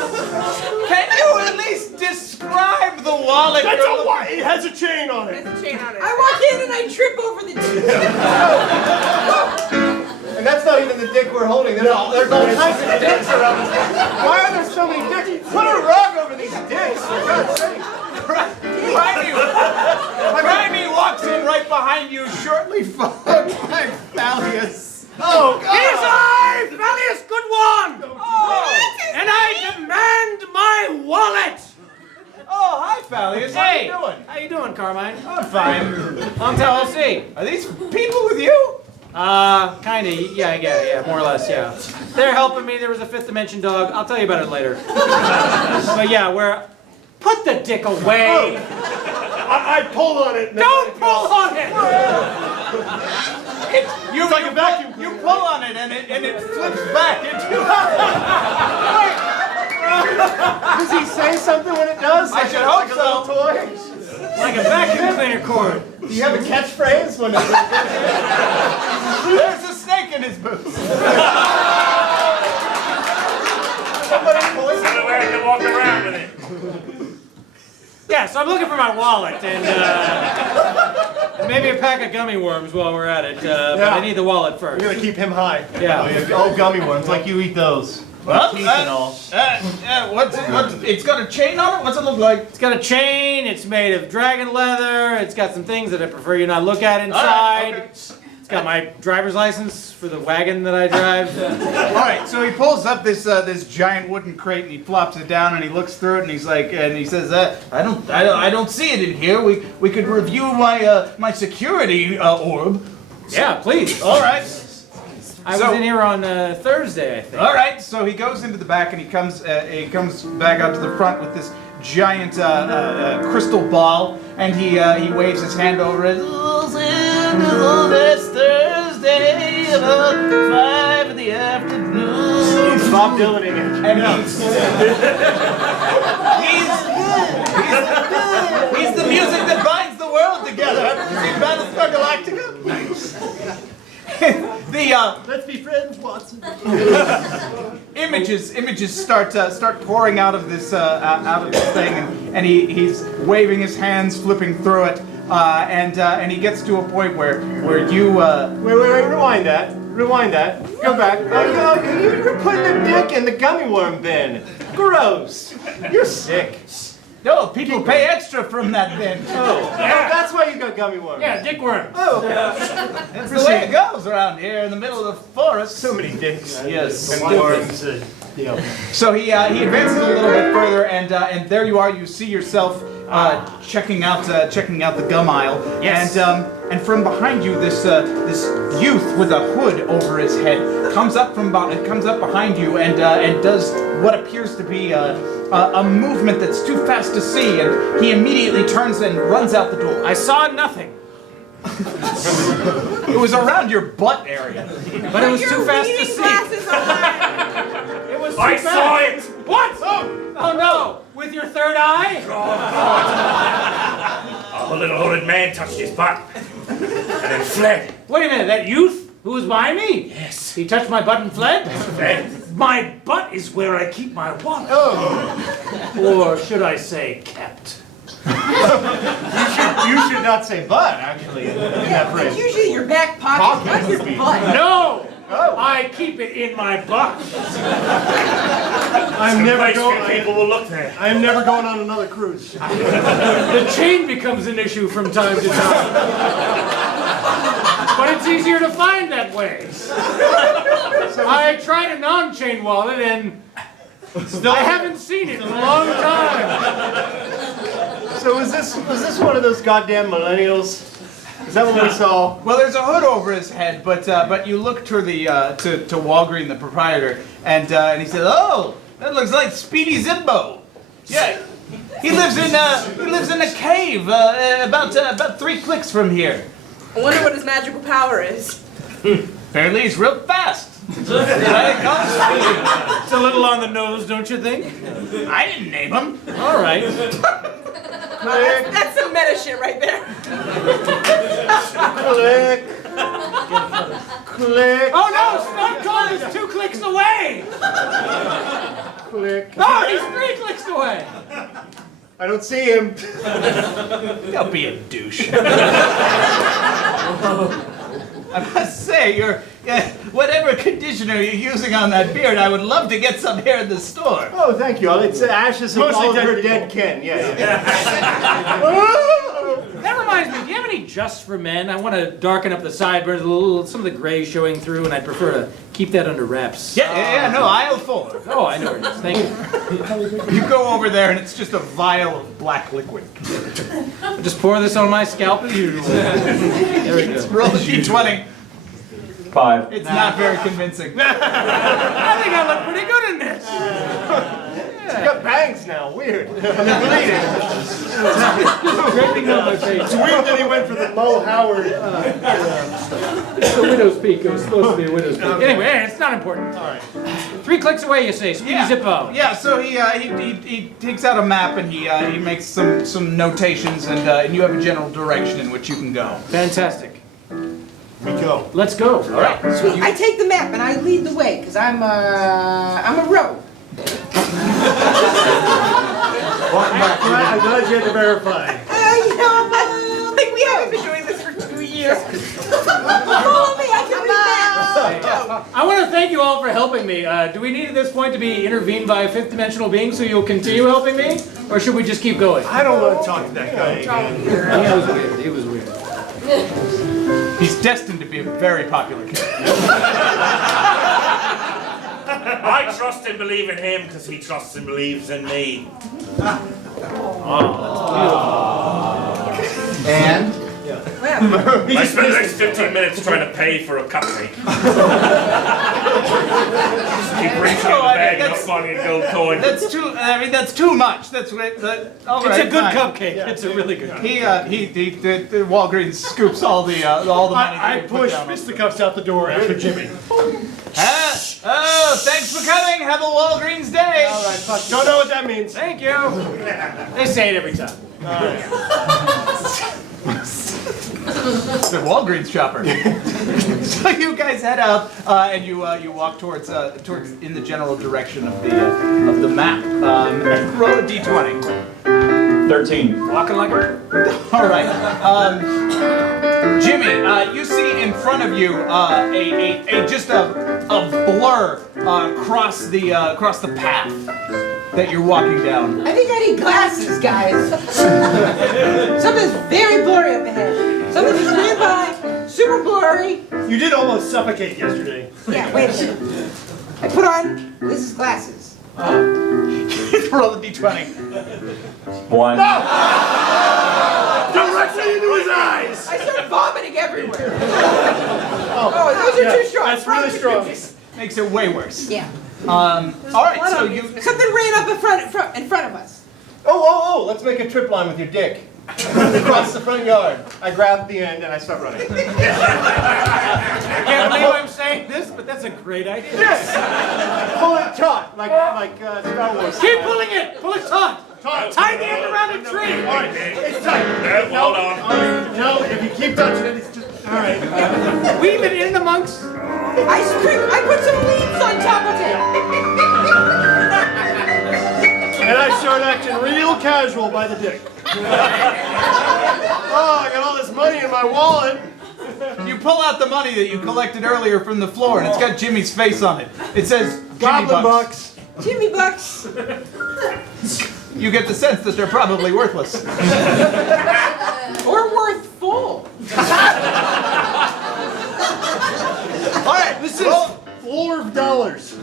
Can you at least describe the wallet? That's you're a what? It has a chain on it. There's a chain on it. I walk in and I trip over the And that's not even the dick we're holding. There's all kinds of dicks around. Why are there so many dicks? Put a rug over these dicks, for God's sake. Crimey walks in right behind you, shortly followed by Fallius. Oh, God. It is I, Fallius Good One! And I demand my wallet! Oh, hi, Fallius. How Hey, you doing? how you doing, Carmine? I'm fine. Long time no see. Are these people with you? Kinda, yeah, more or less, yeah. They're helping me. There was a fifth dimension dog. I'll tell you about it later. But yeah, put the dick away. I pull on it. Don't pull on it. It's like a vacuum. You pull on it and it flips back into. Does he say something when it does? I should hope like a little toy? Like a vacuum cleaner cord. Do you have a catchphrase when it... There's a snake in his boots. Somebody poison So where I can walk around with it. Yeah, so I'm looking for my wallet and maybe a pack of gummy worms while we're at it. But I need the wallet first. We're going to keep him high. Yeah. Oh, gummy worms, like you eat those. Well, Teeth and all. it's got a chain on it? What's it look like? It's got a chain, it's made of dragon leather, it's got some things that I prefer you not look at inside. Okay. It's got my driver's license for the wagon that I drive. All right, so he pulls up this giant wooden crate and he flops it down and he looks through it and he's like, and he says, I don't see it in here. We could review my security orb. Yeah, please. All right. I was in here on Thursday, I think. All right, so he goes into the back and he comes back out to the front with this giant crystal ball, and he waves his hand over it. This Thursday about 5 in the afternoon. Bob Dylan again. And he's the music that binds the world together. Haven't you seen Battlestar Galactica? Let's be friends, Watson. Images start pouring out of this thing, and he's waving his hands, flipping through it, and he gets to a point where you. Wait, rewind that. Go back. You're putting the dick in the gummy worm bin. Gross. You're sick. No, people pay extra from that bin. Oh, that's why you got gummy worms. Yeah, dick worm. Oh, okay. That's the way it goes around here in the middle of the forest. So many dicks. Yes. And worms. So he advances a little bit further, and there you are. You see yourself checking out the gum aisle. Yes. And from behind you, this youth with a hood over his head comes up behind you and does what appears to be a movement that's too fast to see, and he immediately turns and runs out the door. I saw nothing. It was around your butt area. But it was too fast to reading see. glasses on. It was too I fast. saw it! What? Oh no! With your third eye? Oh, a little hooded man touched his butt and then fled. Wait a minute, that youth who was by me? Yes. He touched my butt and fled? Fled. My butt is where I keep my wallet. Or should I say kept? You should not say butt, actually, in that It's phrase. usually your back pocket, not your butt. No! I keep it in my butt. I'm never Place where going. people will look there. I'm never going on another cruise. The chain becomes an issue from time to time. But it's easier to find that way. I tried a non-chain wallet and I haven't seen it in a long time. So was this one of those goddamn millennials? Is that what we saw? Well, there's a hood over his head, but you look to Walgreen, the proprietor, and he said, "Oh, that looks like Speedy Zimbo. Yeah, he lives in a cave about 3 clicks from here. I wonder what his magical power is. Apparently, he's real fast. It's It's a little on the nose, don't you think? I didn't name him. All right. That's some meta shit right there. Click. Click. Oh no, Stone Cold is 2 clicks away! Click. Oh, he's 3 clicks away! I don't see him. Don't be a douche. I must say, whatever conditioner you're using on that beard, I would love to get some here in the store. Oh, thank you. It's ashes of Mostly all of dead her people. dead kin. Yeah. That reminds me, do you have any Just for Men? I want to darken up the sideburns a little, some of the gray showing through, and I'd prefer to keep that under wraps. No, aisle 4. Oh, I know where it is. Thank you. You go over there and it's just a vial of black liquid. Just pour this on my scalp as usual. There we go. Roll the d20. 5. It's not very convincing. I think I look pretty good in this. You got bangs now. Weird. Scraping on my face. It's weird that he went for the Mo Howard. It's a widow's peak. It was supposed to be a widow's peak. Anyway, it's not important. All right. 3 clicks away, you say. Speedy Zippo. Yeah, so he takes out a map and he makes some notations and you have a general direction in which you can go. Fantastic. We go. Let's go. All right. So I take the map and I lead the way, because I'm a rebel. I'm glad you had to verify. Like we haven't been doing this for 2 years. Follow me, I can read maps. I want to thank you all for helping me. Do we need at this point to be intervened by a 5th dimensional being so you'll continue helping me? Or should we just keep going? I don't want to talk to that guy again. He was weird. He was weird. he's destined to be a very popular character. I trust and believe in him because he trusts and believes in me. And I spent the next 15 minutes trying to pay for a cupcake. Just keep reaching in the bag and not finding a gold coin. That's too. I mean, that's too much. That's right. All It's right, a good fine. cupcake. It's a really good cupcake. The Walgreens scoops all the money. I that we put push down. fisticuffs out the door after Jimmy. Oh, thanks for coming. Have a Walgreens day. All right, fuck. Don't know what that means. Thank you. They say it every time. The Walgreens shopper. So you guys head out and you walk towards in the general direction of the map. Roll a d20. 13. Walking like a... All right. Jimmy, you see in front of you just a blur across the path that you're walking down. I think I need glasses, guys. Something's very blurry up ahead. Something just ran by, super blurry. You did almost suffocate yesterday. Yeah, wait a minute. I put on Liz's glasses. Roll a d20. 1. Directly into his eyes! I start vomiting everywhere. Oh, those are too strong. That's really strong. Makes it way worse. Yeah. All right, so you. Something ran up in front of us. Oh, let's make a trip line with your dick. Across the front yard. I grab the end and I start running. I can't believe I'm saying this, but that's a great idea. Yes! Pull it taut, like Star Wars. Keep pulling it! Pull it taut! Tie the end around a tree! Alright, it's tight. Hold on. No, if you keep touching it, it's just... Alright. Weave it in amongst... I put some leaves on top of it. And I start acting real casual by the dick. Oh, I got all this money in my wallet. You pull out the money that you collected earlier from the floor, and it's got Jimmy's face on it. It says Jimmy Goblin Bucks. bucks. Jimmy bucks. You get the sense that they're probably worthless. Or worth full. All right, this is floor of dollars.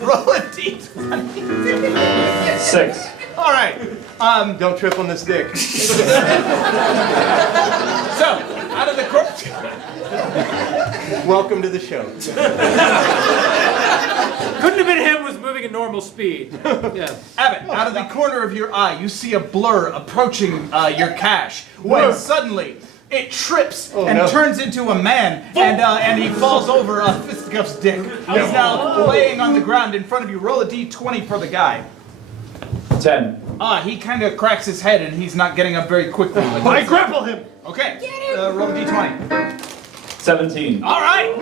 Roll a d20. 6. All right. Don't trip on this dick. So, out of the corpse. Welcome to the show. Couldn't have been him, was moving at normal speed. Yeah. Abbott, out of the corner of your eye, you see a blur approaching your cache. When suddenly it trips and turns into a man, and he falls over Fisticuff's dick. He's now laying on the ground in front of you. Roll a d20 for the guy. 10. He kind of cracks his head and he's not getting up very quickly. I grapple him. Okay, roll a d20. 17. All right,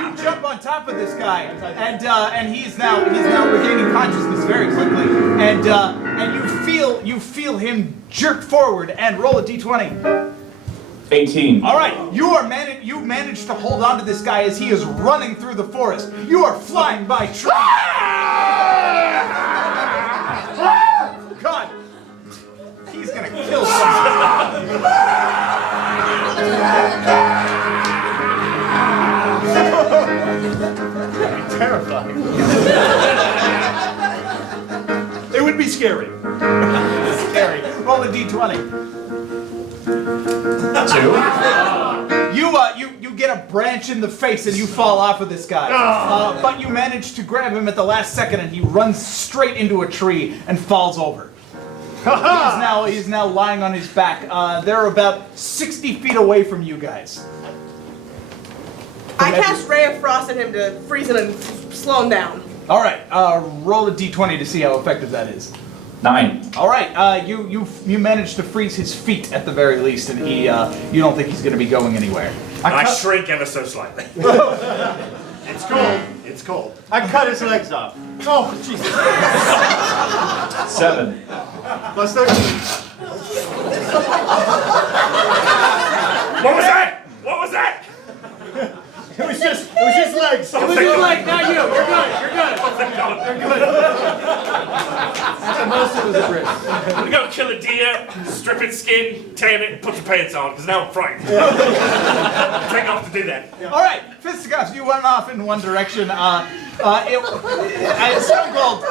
you jump on top of this guy, and he's now regaining consciousness very quickly, and you feel him jerk forward and roll a d20. 18. All right, you managed to hold on to this guy as he is running through the forest. You are flying by trees. God, he's gonna kill someone. Terrifying. It would be scary. Scary. Roll a d20. 2. You get a branch in the face and you fall off of this guy. But you manage to grab him at the last second and he runs straight into a tree and falls over. He's now lying on his back. They're about 60 feet away from you guys. I cast Ray of Frost at him to freeze him and slow him down. All right, roll a d20 to see how effective that is. 9. All right, you managed to freeze his feet at the very least, and you don't think he's going to be going anywhere. I shrink ever so slightly. It's cold. It's cold. I cut his legs off. Oh, Jesus. 7. Plus 13. What was that? What was that? It was just legs. It was just like, not you. You're good. You're good. You're good. That's the most it was a risk. I'm gonna go kill a deer, strip its skin, tan it, and put your pants on, because now I'm frightened. Take off to do that. All right, Fisticuffs, you went off in one direction. Stone Cold,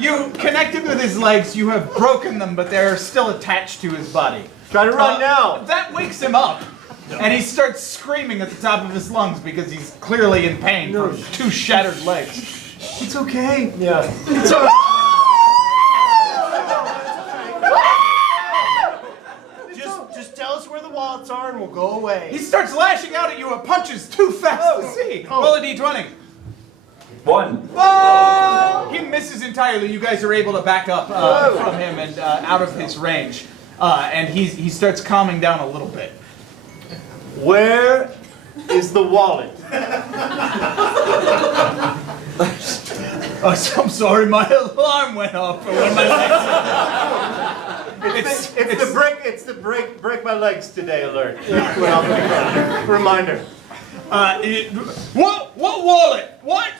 you connected with his legs. You have broken them, but they're still attached to his body. Try to run now. That wakes him up. And he starts screaming at the top of his lungs because he's clearly in pain from 2 shattered legs. It's okay. Yeah. It's all right. Just tell us where the wallets are and we'll go away. He starts lashing out at you with punches too fast to see. Roll a d20. 1. Oh! He misses entirely. You guys are able to back up from him and out of his range. and he starts calming down a little bit. Where is the wallet? Oh, I'm sorry, my alarm went off for one of my legs. It's the break my legs today alert. Well, reminder. What wallet? What?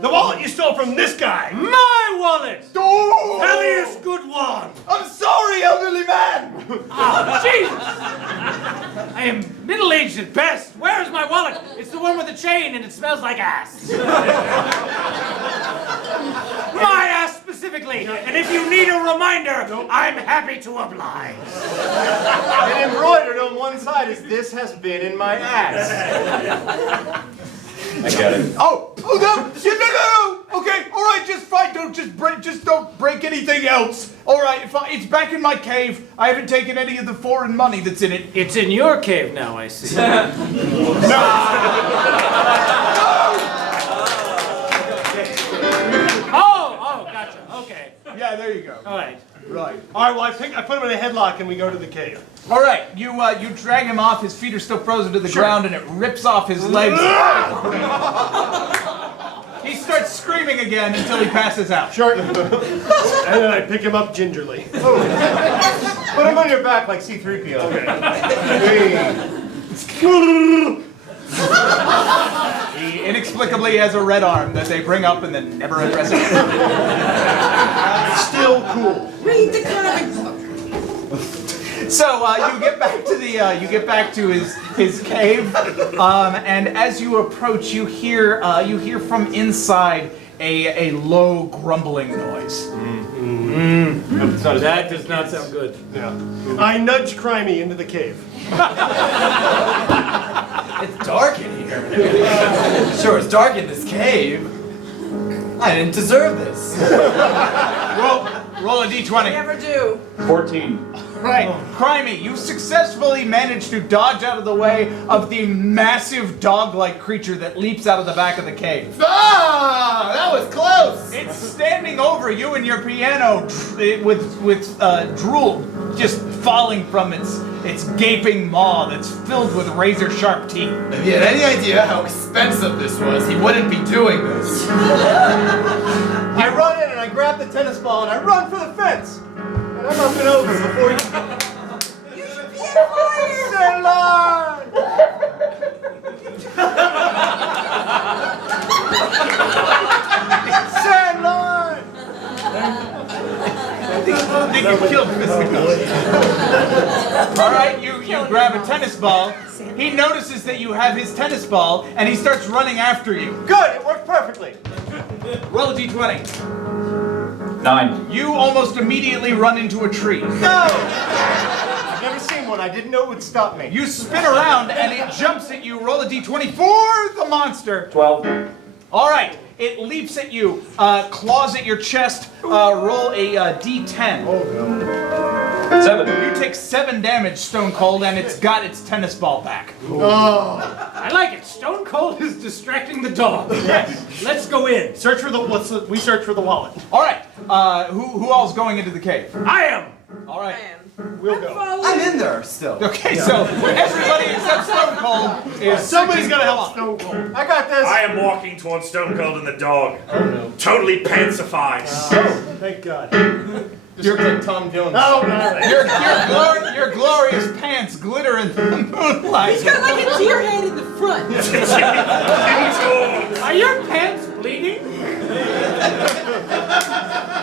The wallet you stole from this guy. My wallet! Oh! Elias good one. I'm sorry, elderly man. Oh, Jesus! I am middle-aged at best. Where is my wallet? It's the one with the chain and it smells like ass. My ass specifically. And if you need a reminder, I'm happy to oblige. And embroidered on one side is "This has been in my ass." I get it. Oh, no, okay, all right, just fine. Don't break anything else. All right, it's back in my cave. I haven't taken any of the foreign money that's in it. It's in your cave now, I see. Oh, gotcha. Okay. Yeah, there you go. All right. Right. All right, well, I put him in a headlock and we go to the cave. All right, you drag him off. His feet are still frozen to the ground, and it rips off his legs. He starts screaming again until he passes out. Sure. And then I pick him up gingerly. Put him on your back like C-3PO. He inexplicably has a red arm that they bring up and then never address again. Still cool. Read the comic book. So you get back to his cave, and as you approach, you hear from inside a low grumbling noise. That does not sound good. Yeah. I nudge Crimey into the cave. It's dark in here. Sure, it's dark in this cave. I didn't deserve this. Roll a d20. Never do. 14. Right, Crimey, you successfully managed to dodge out of the way of the massive dog-like creature that leaps out of the back of the cave. Ah, that was close. It's standing over you and your piano with drool just falling from its gaping maw that's filled with razor-sharp teeth. If he had any idea how expensive this was, he wouldn't be doing this. I run in and I grab the tennis ball and I run for the fence. And I'm up and over before you should be fired. Sailor! Sailor! I think you killed Mr. Ghost. All right, you grab a tennis ball. He notices that you have his tennis ball, and he starts running after you. Good, it worked perfectly. Roll a d20. 9. You almost immediately run into a tree. No! I've never seen one. I didn't know it would stop me. You spin around, and it jumps at you. Roll a d20 for the monster. 12. All right. It leaps at you, claws at your chest. Roll a d10. Oh, no. 7. You take 7 damage, Stone Cold, and it's got its tennis ball back. Oh. I like it. Stone Cold is distracting the dog. Yes. Let's go in. We search for the wallet. All right. Who all's going into the cave? I am. All right. We'll go. I'm in there still. Okay, so everybody except Stone Cold is Somebody's searching gonna for help Stone Cold. I got this. I am walking towards Stone Cold and the dog. Oh no. Totally pantsified. Oh, thank God. You're like Tom Jones. Oh, no. Your glorious pants glitter in the moonlight. He's got like a deer head in the front. Are your pants bleeding?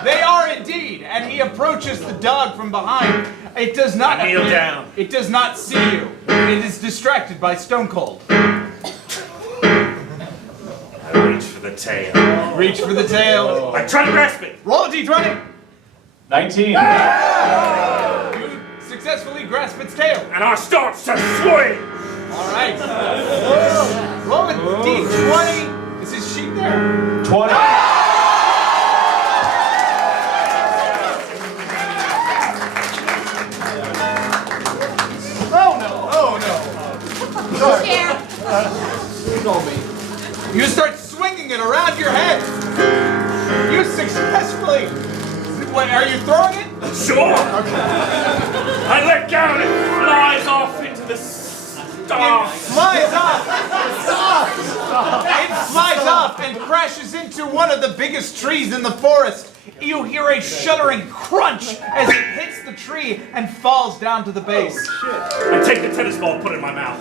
They are indeed, and he approaches the dog from behind. It does not Kneel down. It does not see you. It is distracted by Stone Cold. I reach for the tail. Reach for the tail. I try to grasp it. Roll a d20. 19. You successfully grasp its tail. And I start to swing. All right. Roll a d20. Is his sheep there? 20. You start swinging it around your head. You successfully. What, are you throwing it? Sure. I let go and it flies off into the stars. Flies off! It flies off and crashes into one of the biggest trees in the forest. You hear a shuddering crunch as it hits the tree and falls down to the base. I take the tennis ball and put it in my mouth.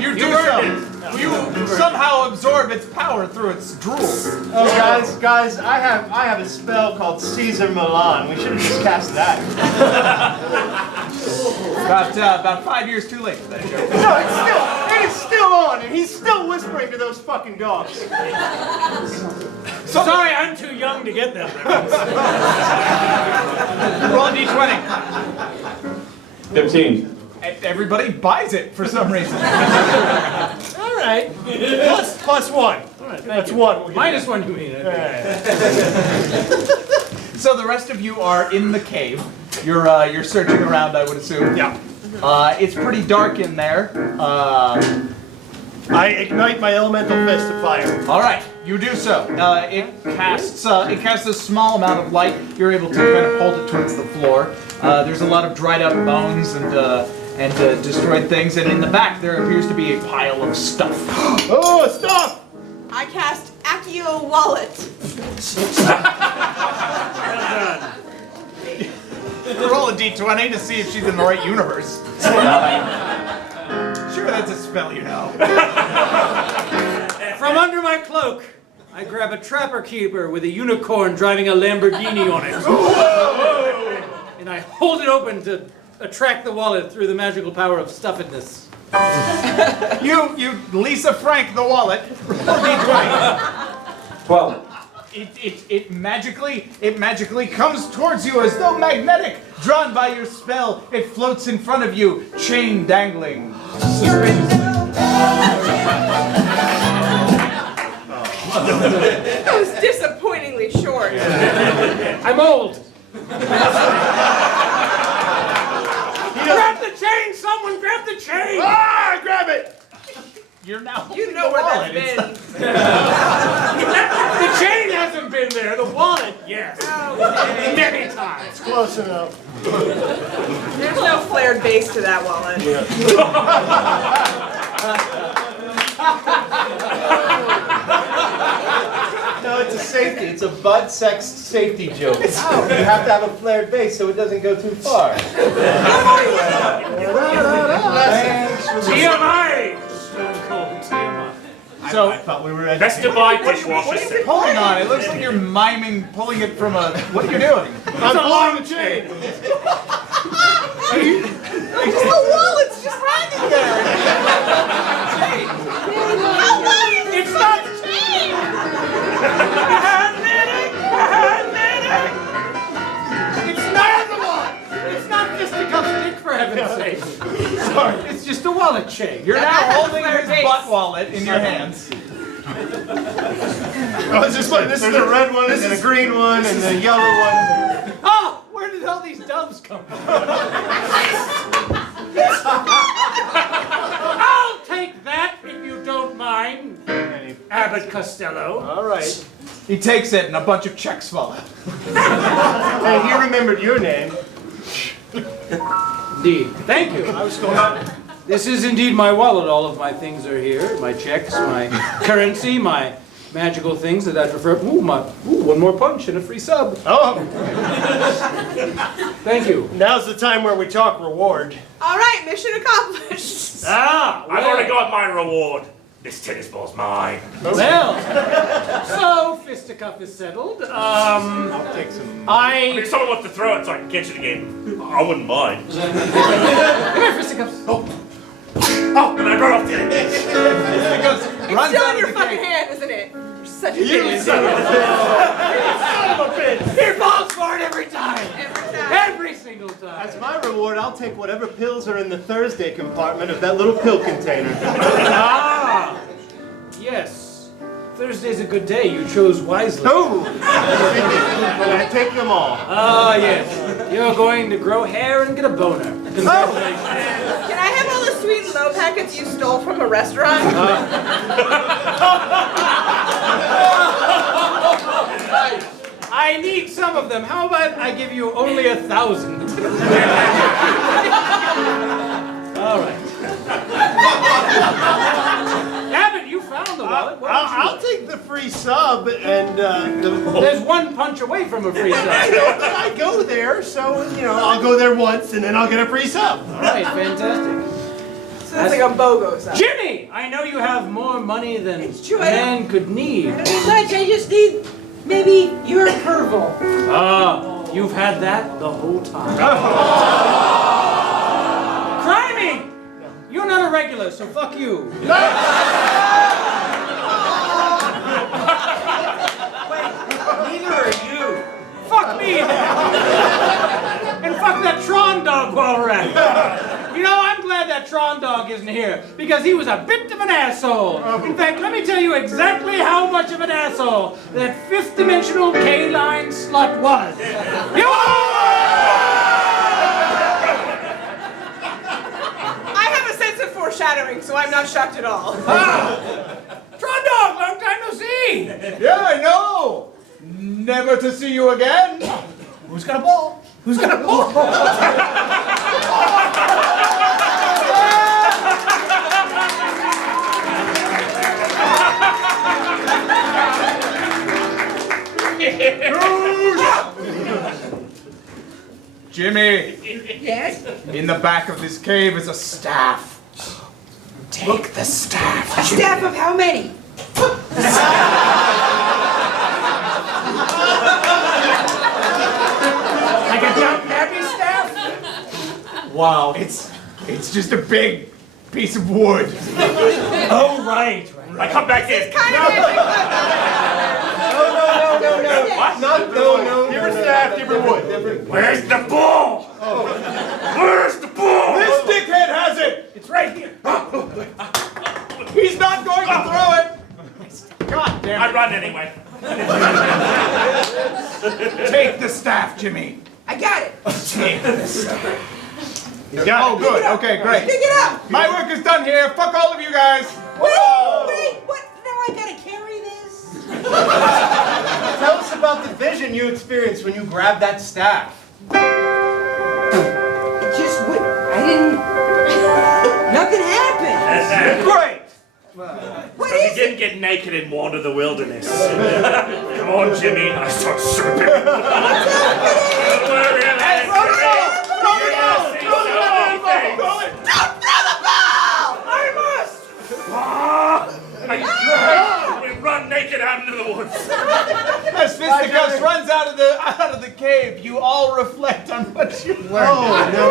You do so. You somehow absorb its power through its drool. Oh, guys, I have a spell called Caesar Milan. We should have just cast that. About 5 years too late for that joke. No, it's still on, and he's still whispering to those fucking dogs. Sorry, I'm too young to get that. Roll a d20. 15. Everybody buys it for some reason. All right. Plus one. All right, that's one. Minus one, you mean. So the rest of you are in the cave. You're searching around, I would assume. Yeah. It's pretty dark in there. I ignite my elemental fist of fire. All right, you do so. It casts a small amount of light. You're able to kind of hold it towards the floor. There's a lot of dried up bones and destroyed things, and in the back there appears to be a pile of stuff. Oh, stop! I cast Accio Wallet. Roll a d20 to see if she's in the right universe. Sure, that's a spell you know. From under my cloak, I grab a trapper keeper with a unicorn driving a Lamborghini on it. And I hold it open to attract the wallet through the magical power of stuffedness. You Lisa Frank the wallet. Roll d20. 12. It magically comes towards you as though magnetic, drawn by your spell. It floats in front of you, chain dangling. That was disappointingly short. I'm old. Grab the chain! Someone grab the chain! Ah, grab it! You're now You know where that's been. The chain hasn't been there. The wallet, yes. Many times. Close enough. There's no flared base to that wallet. No, it's a safety. It's a butt sex safety joke. You have to have a flared base so it doesn't go too far. TMI! Stone cold TMI. So, I thought we were at Best to buy dishwasher. hold on. It looks like you're miming pulling it from a. What are you doing? I'm pulling the chain. Just the wallet's just hanging there. How long is It's not the chain? It's not the wallet! It's not just a cup stick, for heaven's sake. Sorry, it's just a wallet chain. You're now That's holding flared his base. butt wallet in your hands. Oh, it's just like this is There's a red one, and a green one, and a yellow one. Oh! Where did all these doves come from? I'll take that if you don't mind, Abbott Costello. All right. He takes it, and a bunch of checks fall out. Hey, he remembered your name. Indeed. Thank you. I was going out. This is indeed my wallet. All of my things are here. My checks, my currency, my magical things that I prefer. Ooh, one more punch and a free sub. Oh, Thank you. now's the time where we talk reward. All right, mission accomplished. Ah, I've already got my reward. This tennis ball's mine. Well, so fisticuff is settled. I'll take some. If someone wants to throw it so I can catch it again, I wouldn't mind. Come here, fisticuffs. Oh, and I run off the end. Because It's runs still out in of your the fucking cave. hand, isn't it? You're such a You idiot. son of a bitch! He falls for it every time. Every time. Every single time. As my reward, I'll take whatever pills are in the Thursday compartment of that little pill container. Ah, yes. Thursday's a good day. You chose wisely. Oh! I take them all. Ah, yes. You're going to grow hair and get a boner. Can I have all the sweet and low packets you stole from a restaurant? I I need some of them. How about I give you only 1,000? All right. Abbott, you found the wallet. I'll take the free sub and There's one punch away from a free sub. I know, but I go there, so I'll go there once and then I'll get a free sub. All right, fantastic. So that's like a BOGO sub. Jimmy, I know you have more money than It's true, a man could need. I don't need much, I just need maybe your approval. Ah, you've had that the whole time. Crimey! You're not a regular, so fuck you. Neither are you. Fuck me then. And fuck that Tron dog while we're at it. You know, I'm glad that Tron dog isn't here, because he was a bit of an asshole. In fact, let me tell you exactly how much of an asshole that fifth dimensional K-line slut was. I have a sense of foreshadowing, so I'm not shocked at all. Tron dog, long time no see. Yeah, I know. Never to see you again. Who's got a ball? Who's got a ball? Jimmy, Yes? in the back of this cave is a staff. Take the staff. A staff of how many? Like a Downton Abbey staff? Wow, it's just a big piece of wood. Oh, right. I come back in. Kind of No. Different staff, different wood. Where's the ball? Where's the ball? This dickhead has it. It's right here. He's not going to throw it. God damn I it. run anyway. Take the staff, Jimmy. I got it. Take the staff. got Oh, good. Okay, great. Pick it up. My work is done here. Fuck all of you guys. Wait, what? Now I gotta carry this? Tell us about the vision you experienced when you grabbed that staff. It just would. I didn't. Nothing happened. Great. What He is it? didn't get naked and wander the wilderness. Come on, Jimmy. I start stripping. Don't worry about it. You're gonna see something. Don't throw the ball! We run naked out into the woods. As Fisticuffs runs out of the cave, you all reflect on what you learned. Oh, no.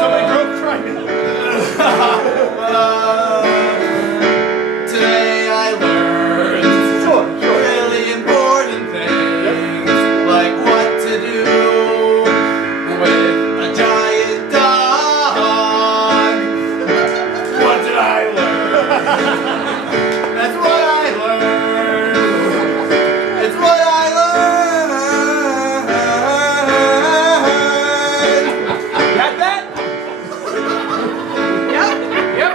Somebody broke Crying. Today I learned really important things, like what to do with a giant dog. What did I learn? That's what I learned. It's what I learned. Got that? Yep.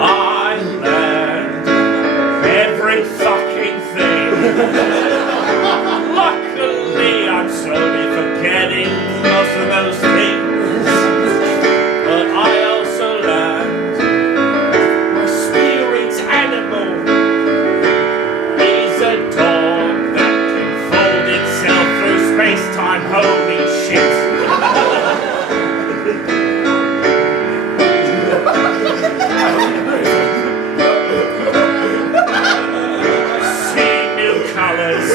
I learned every fucking thing. Luckily, I'm slowly forgetting most of those things. But I also learned my spirit animal is a dog that can fold itself through space-time. Holy shit. See new colors.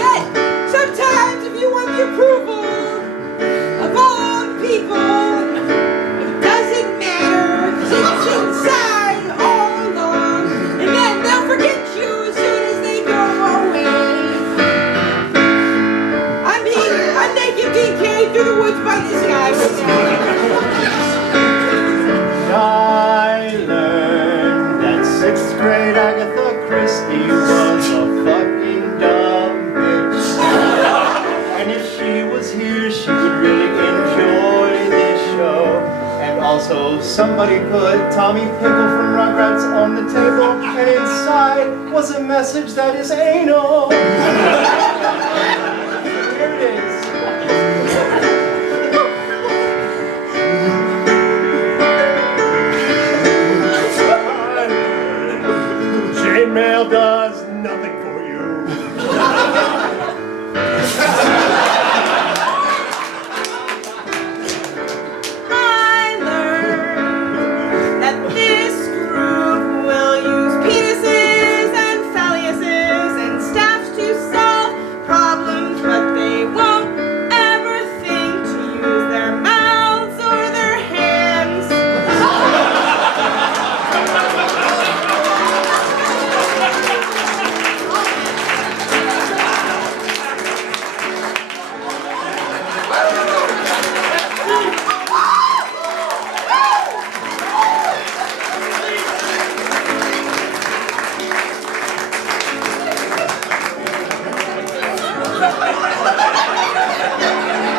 That sometimes if you want the approval of all So somebody put Tommy Pickle from Rugrats on the table, and inside was a message that is anal. Here it is. Chainmail does nothing for you. I learned that this group will use penises and phalluses and staffs to solve problems, but they won't ever think to use their mouths or their hands.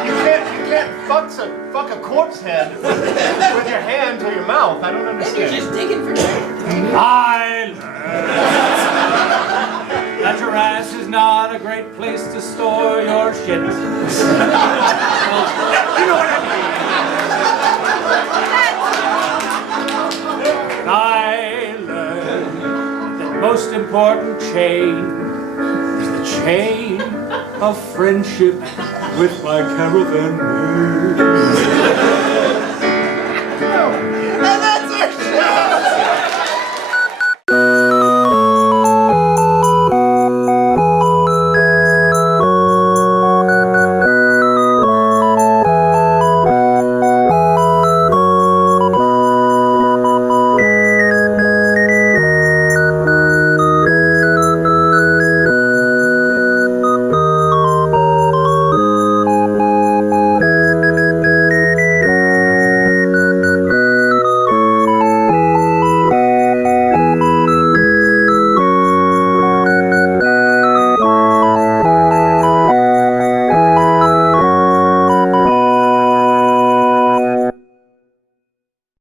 You can't fuck a corpse head with your hand or your mouth. I don't You're understand. just digging for treasure. I learned that your ass is not a great place to store your shit. You know what I mean? I learned that most important chain is the chain of friendship with my caravan.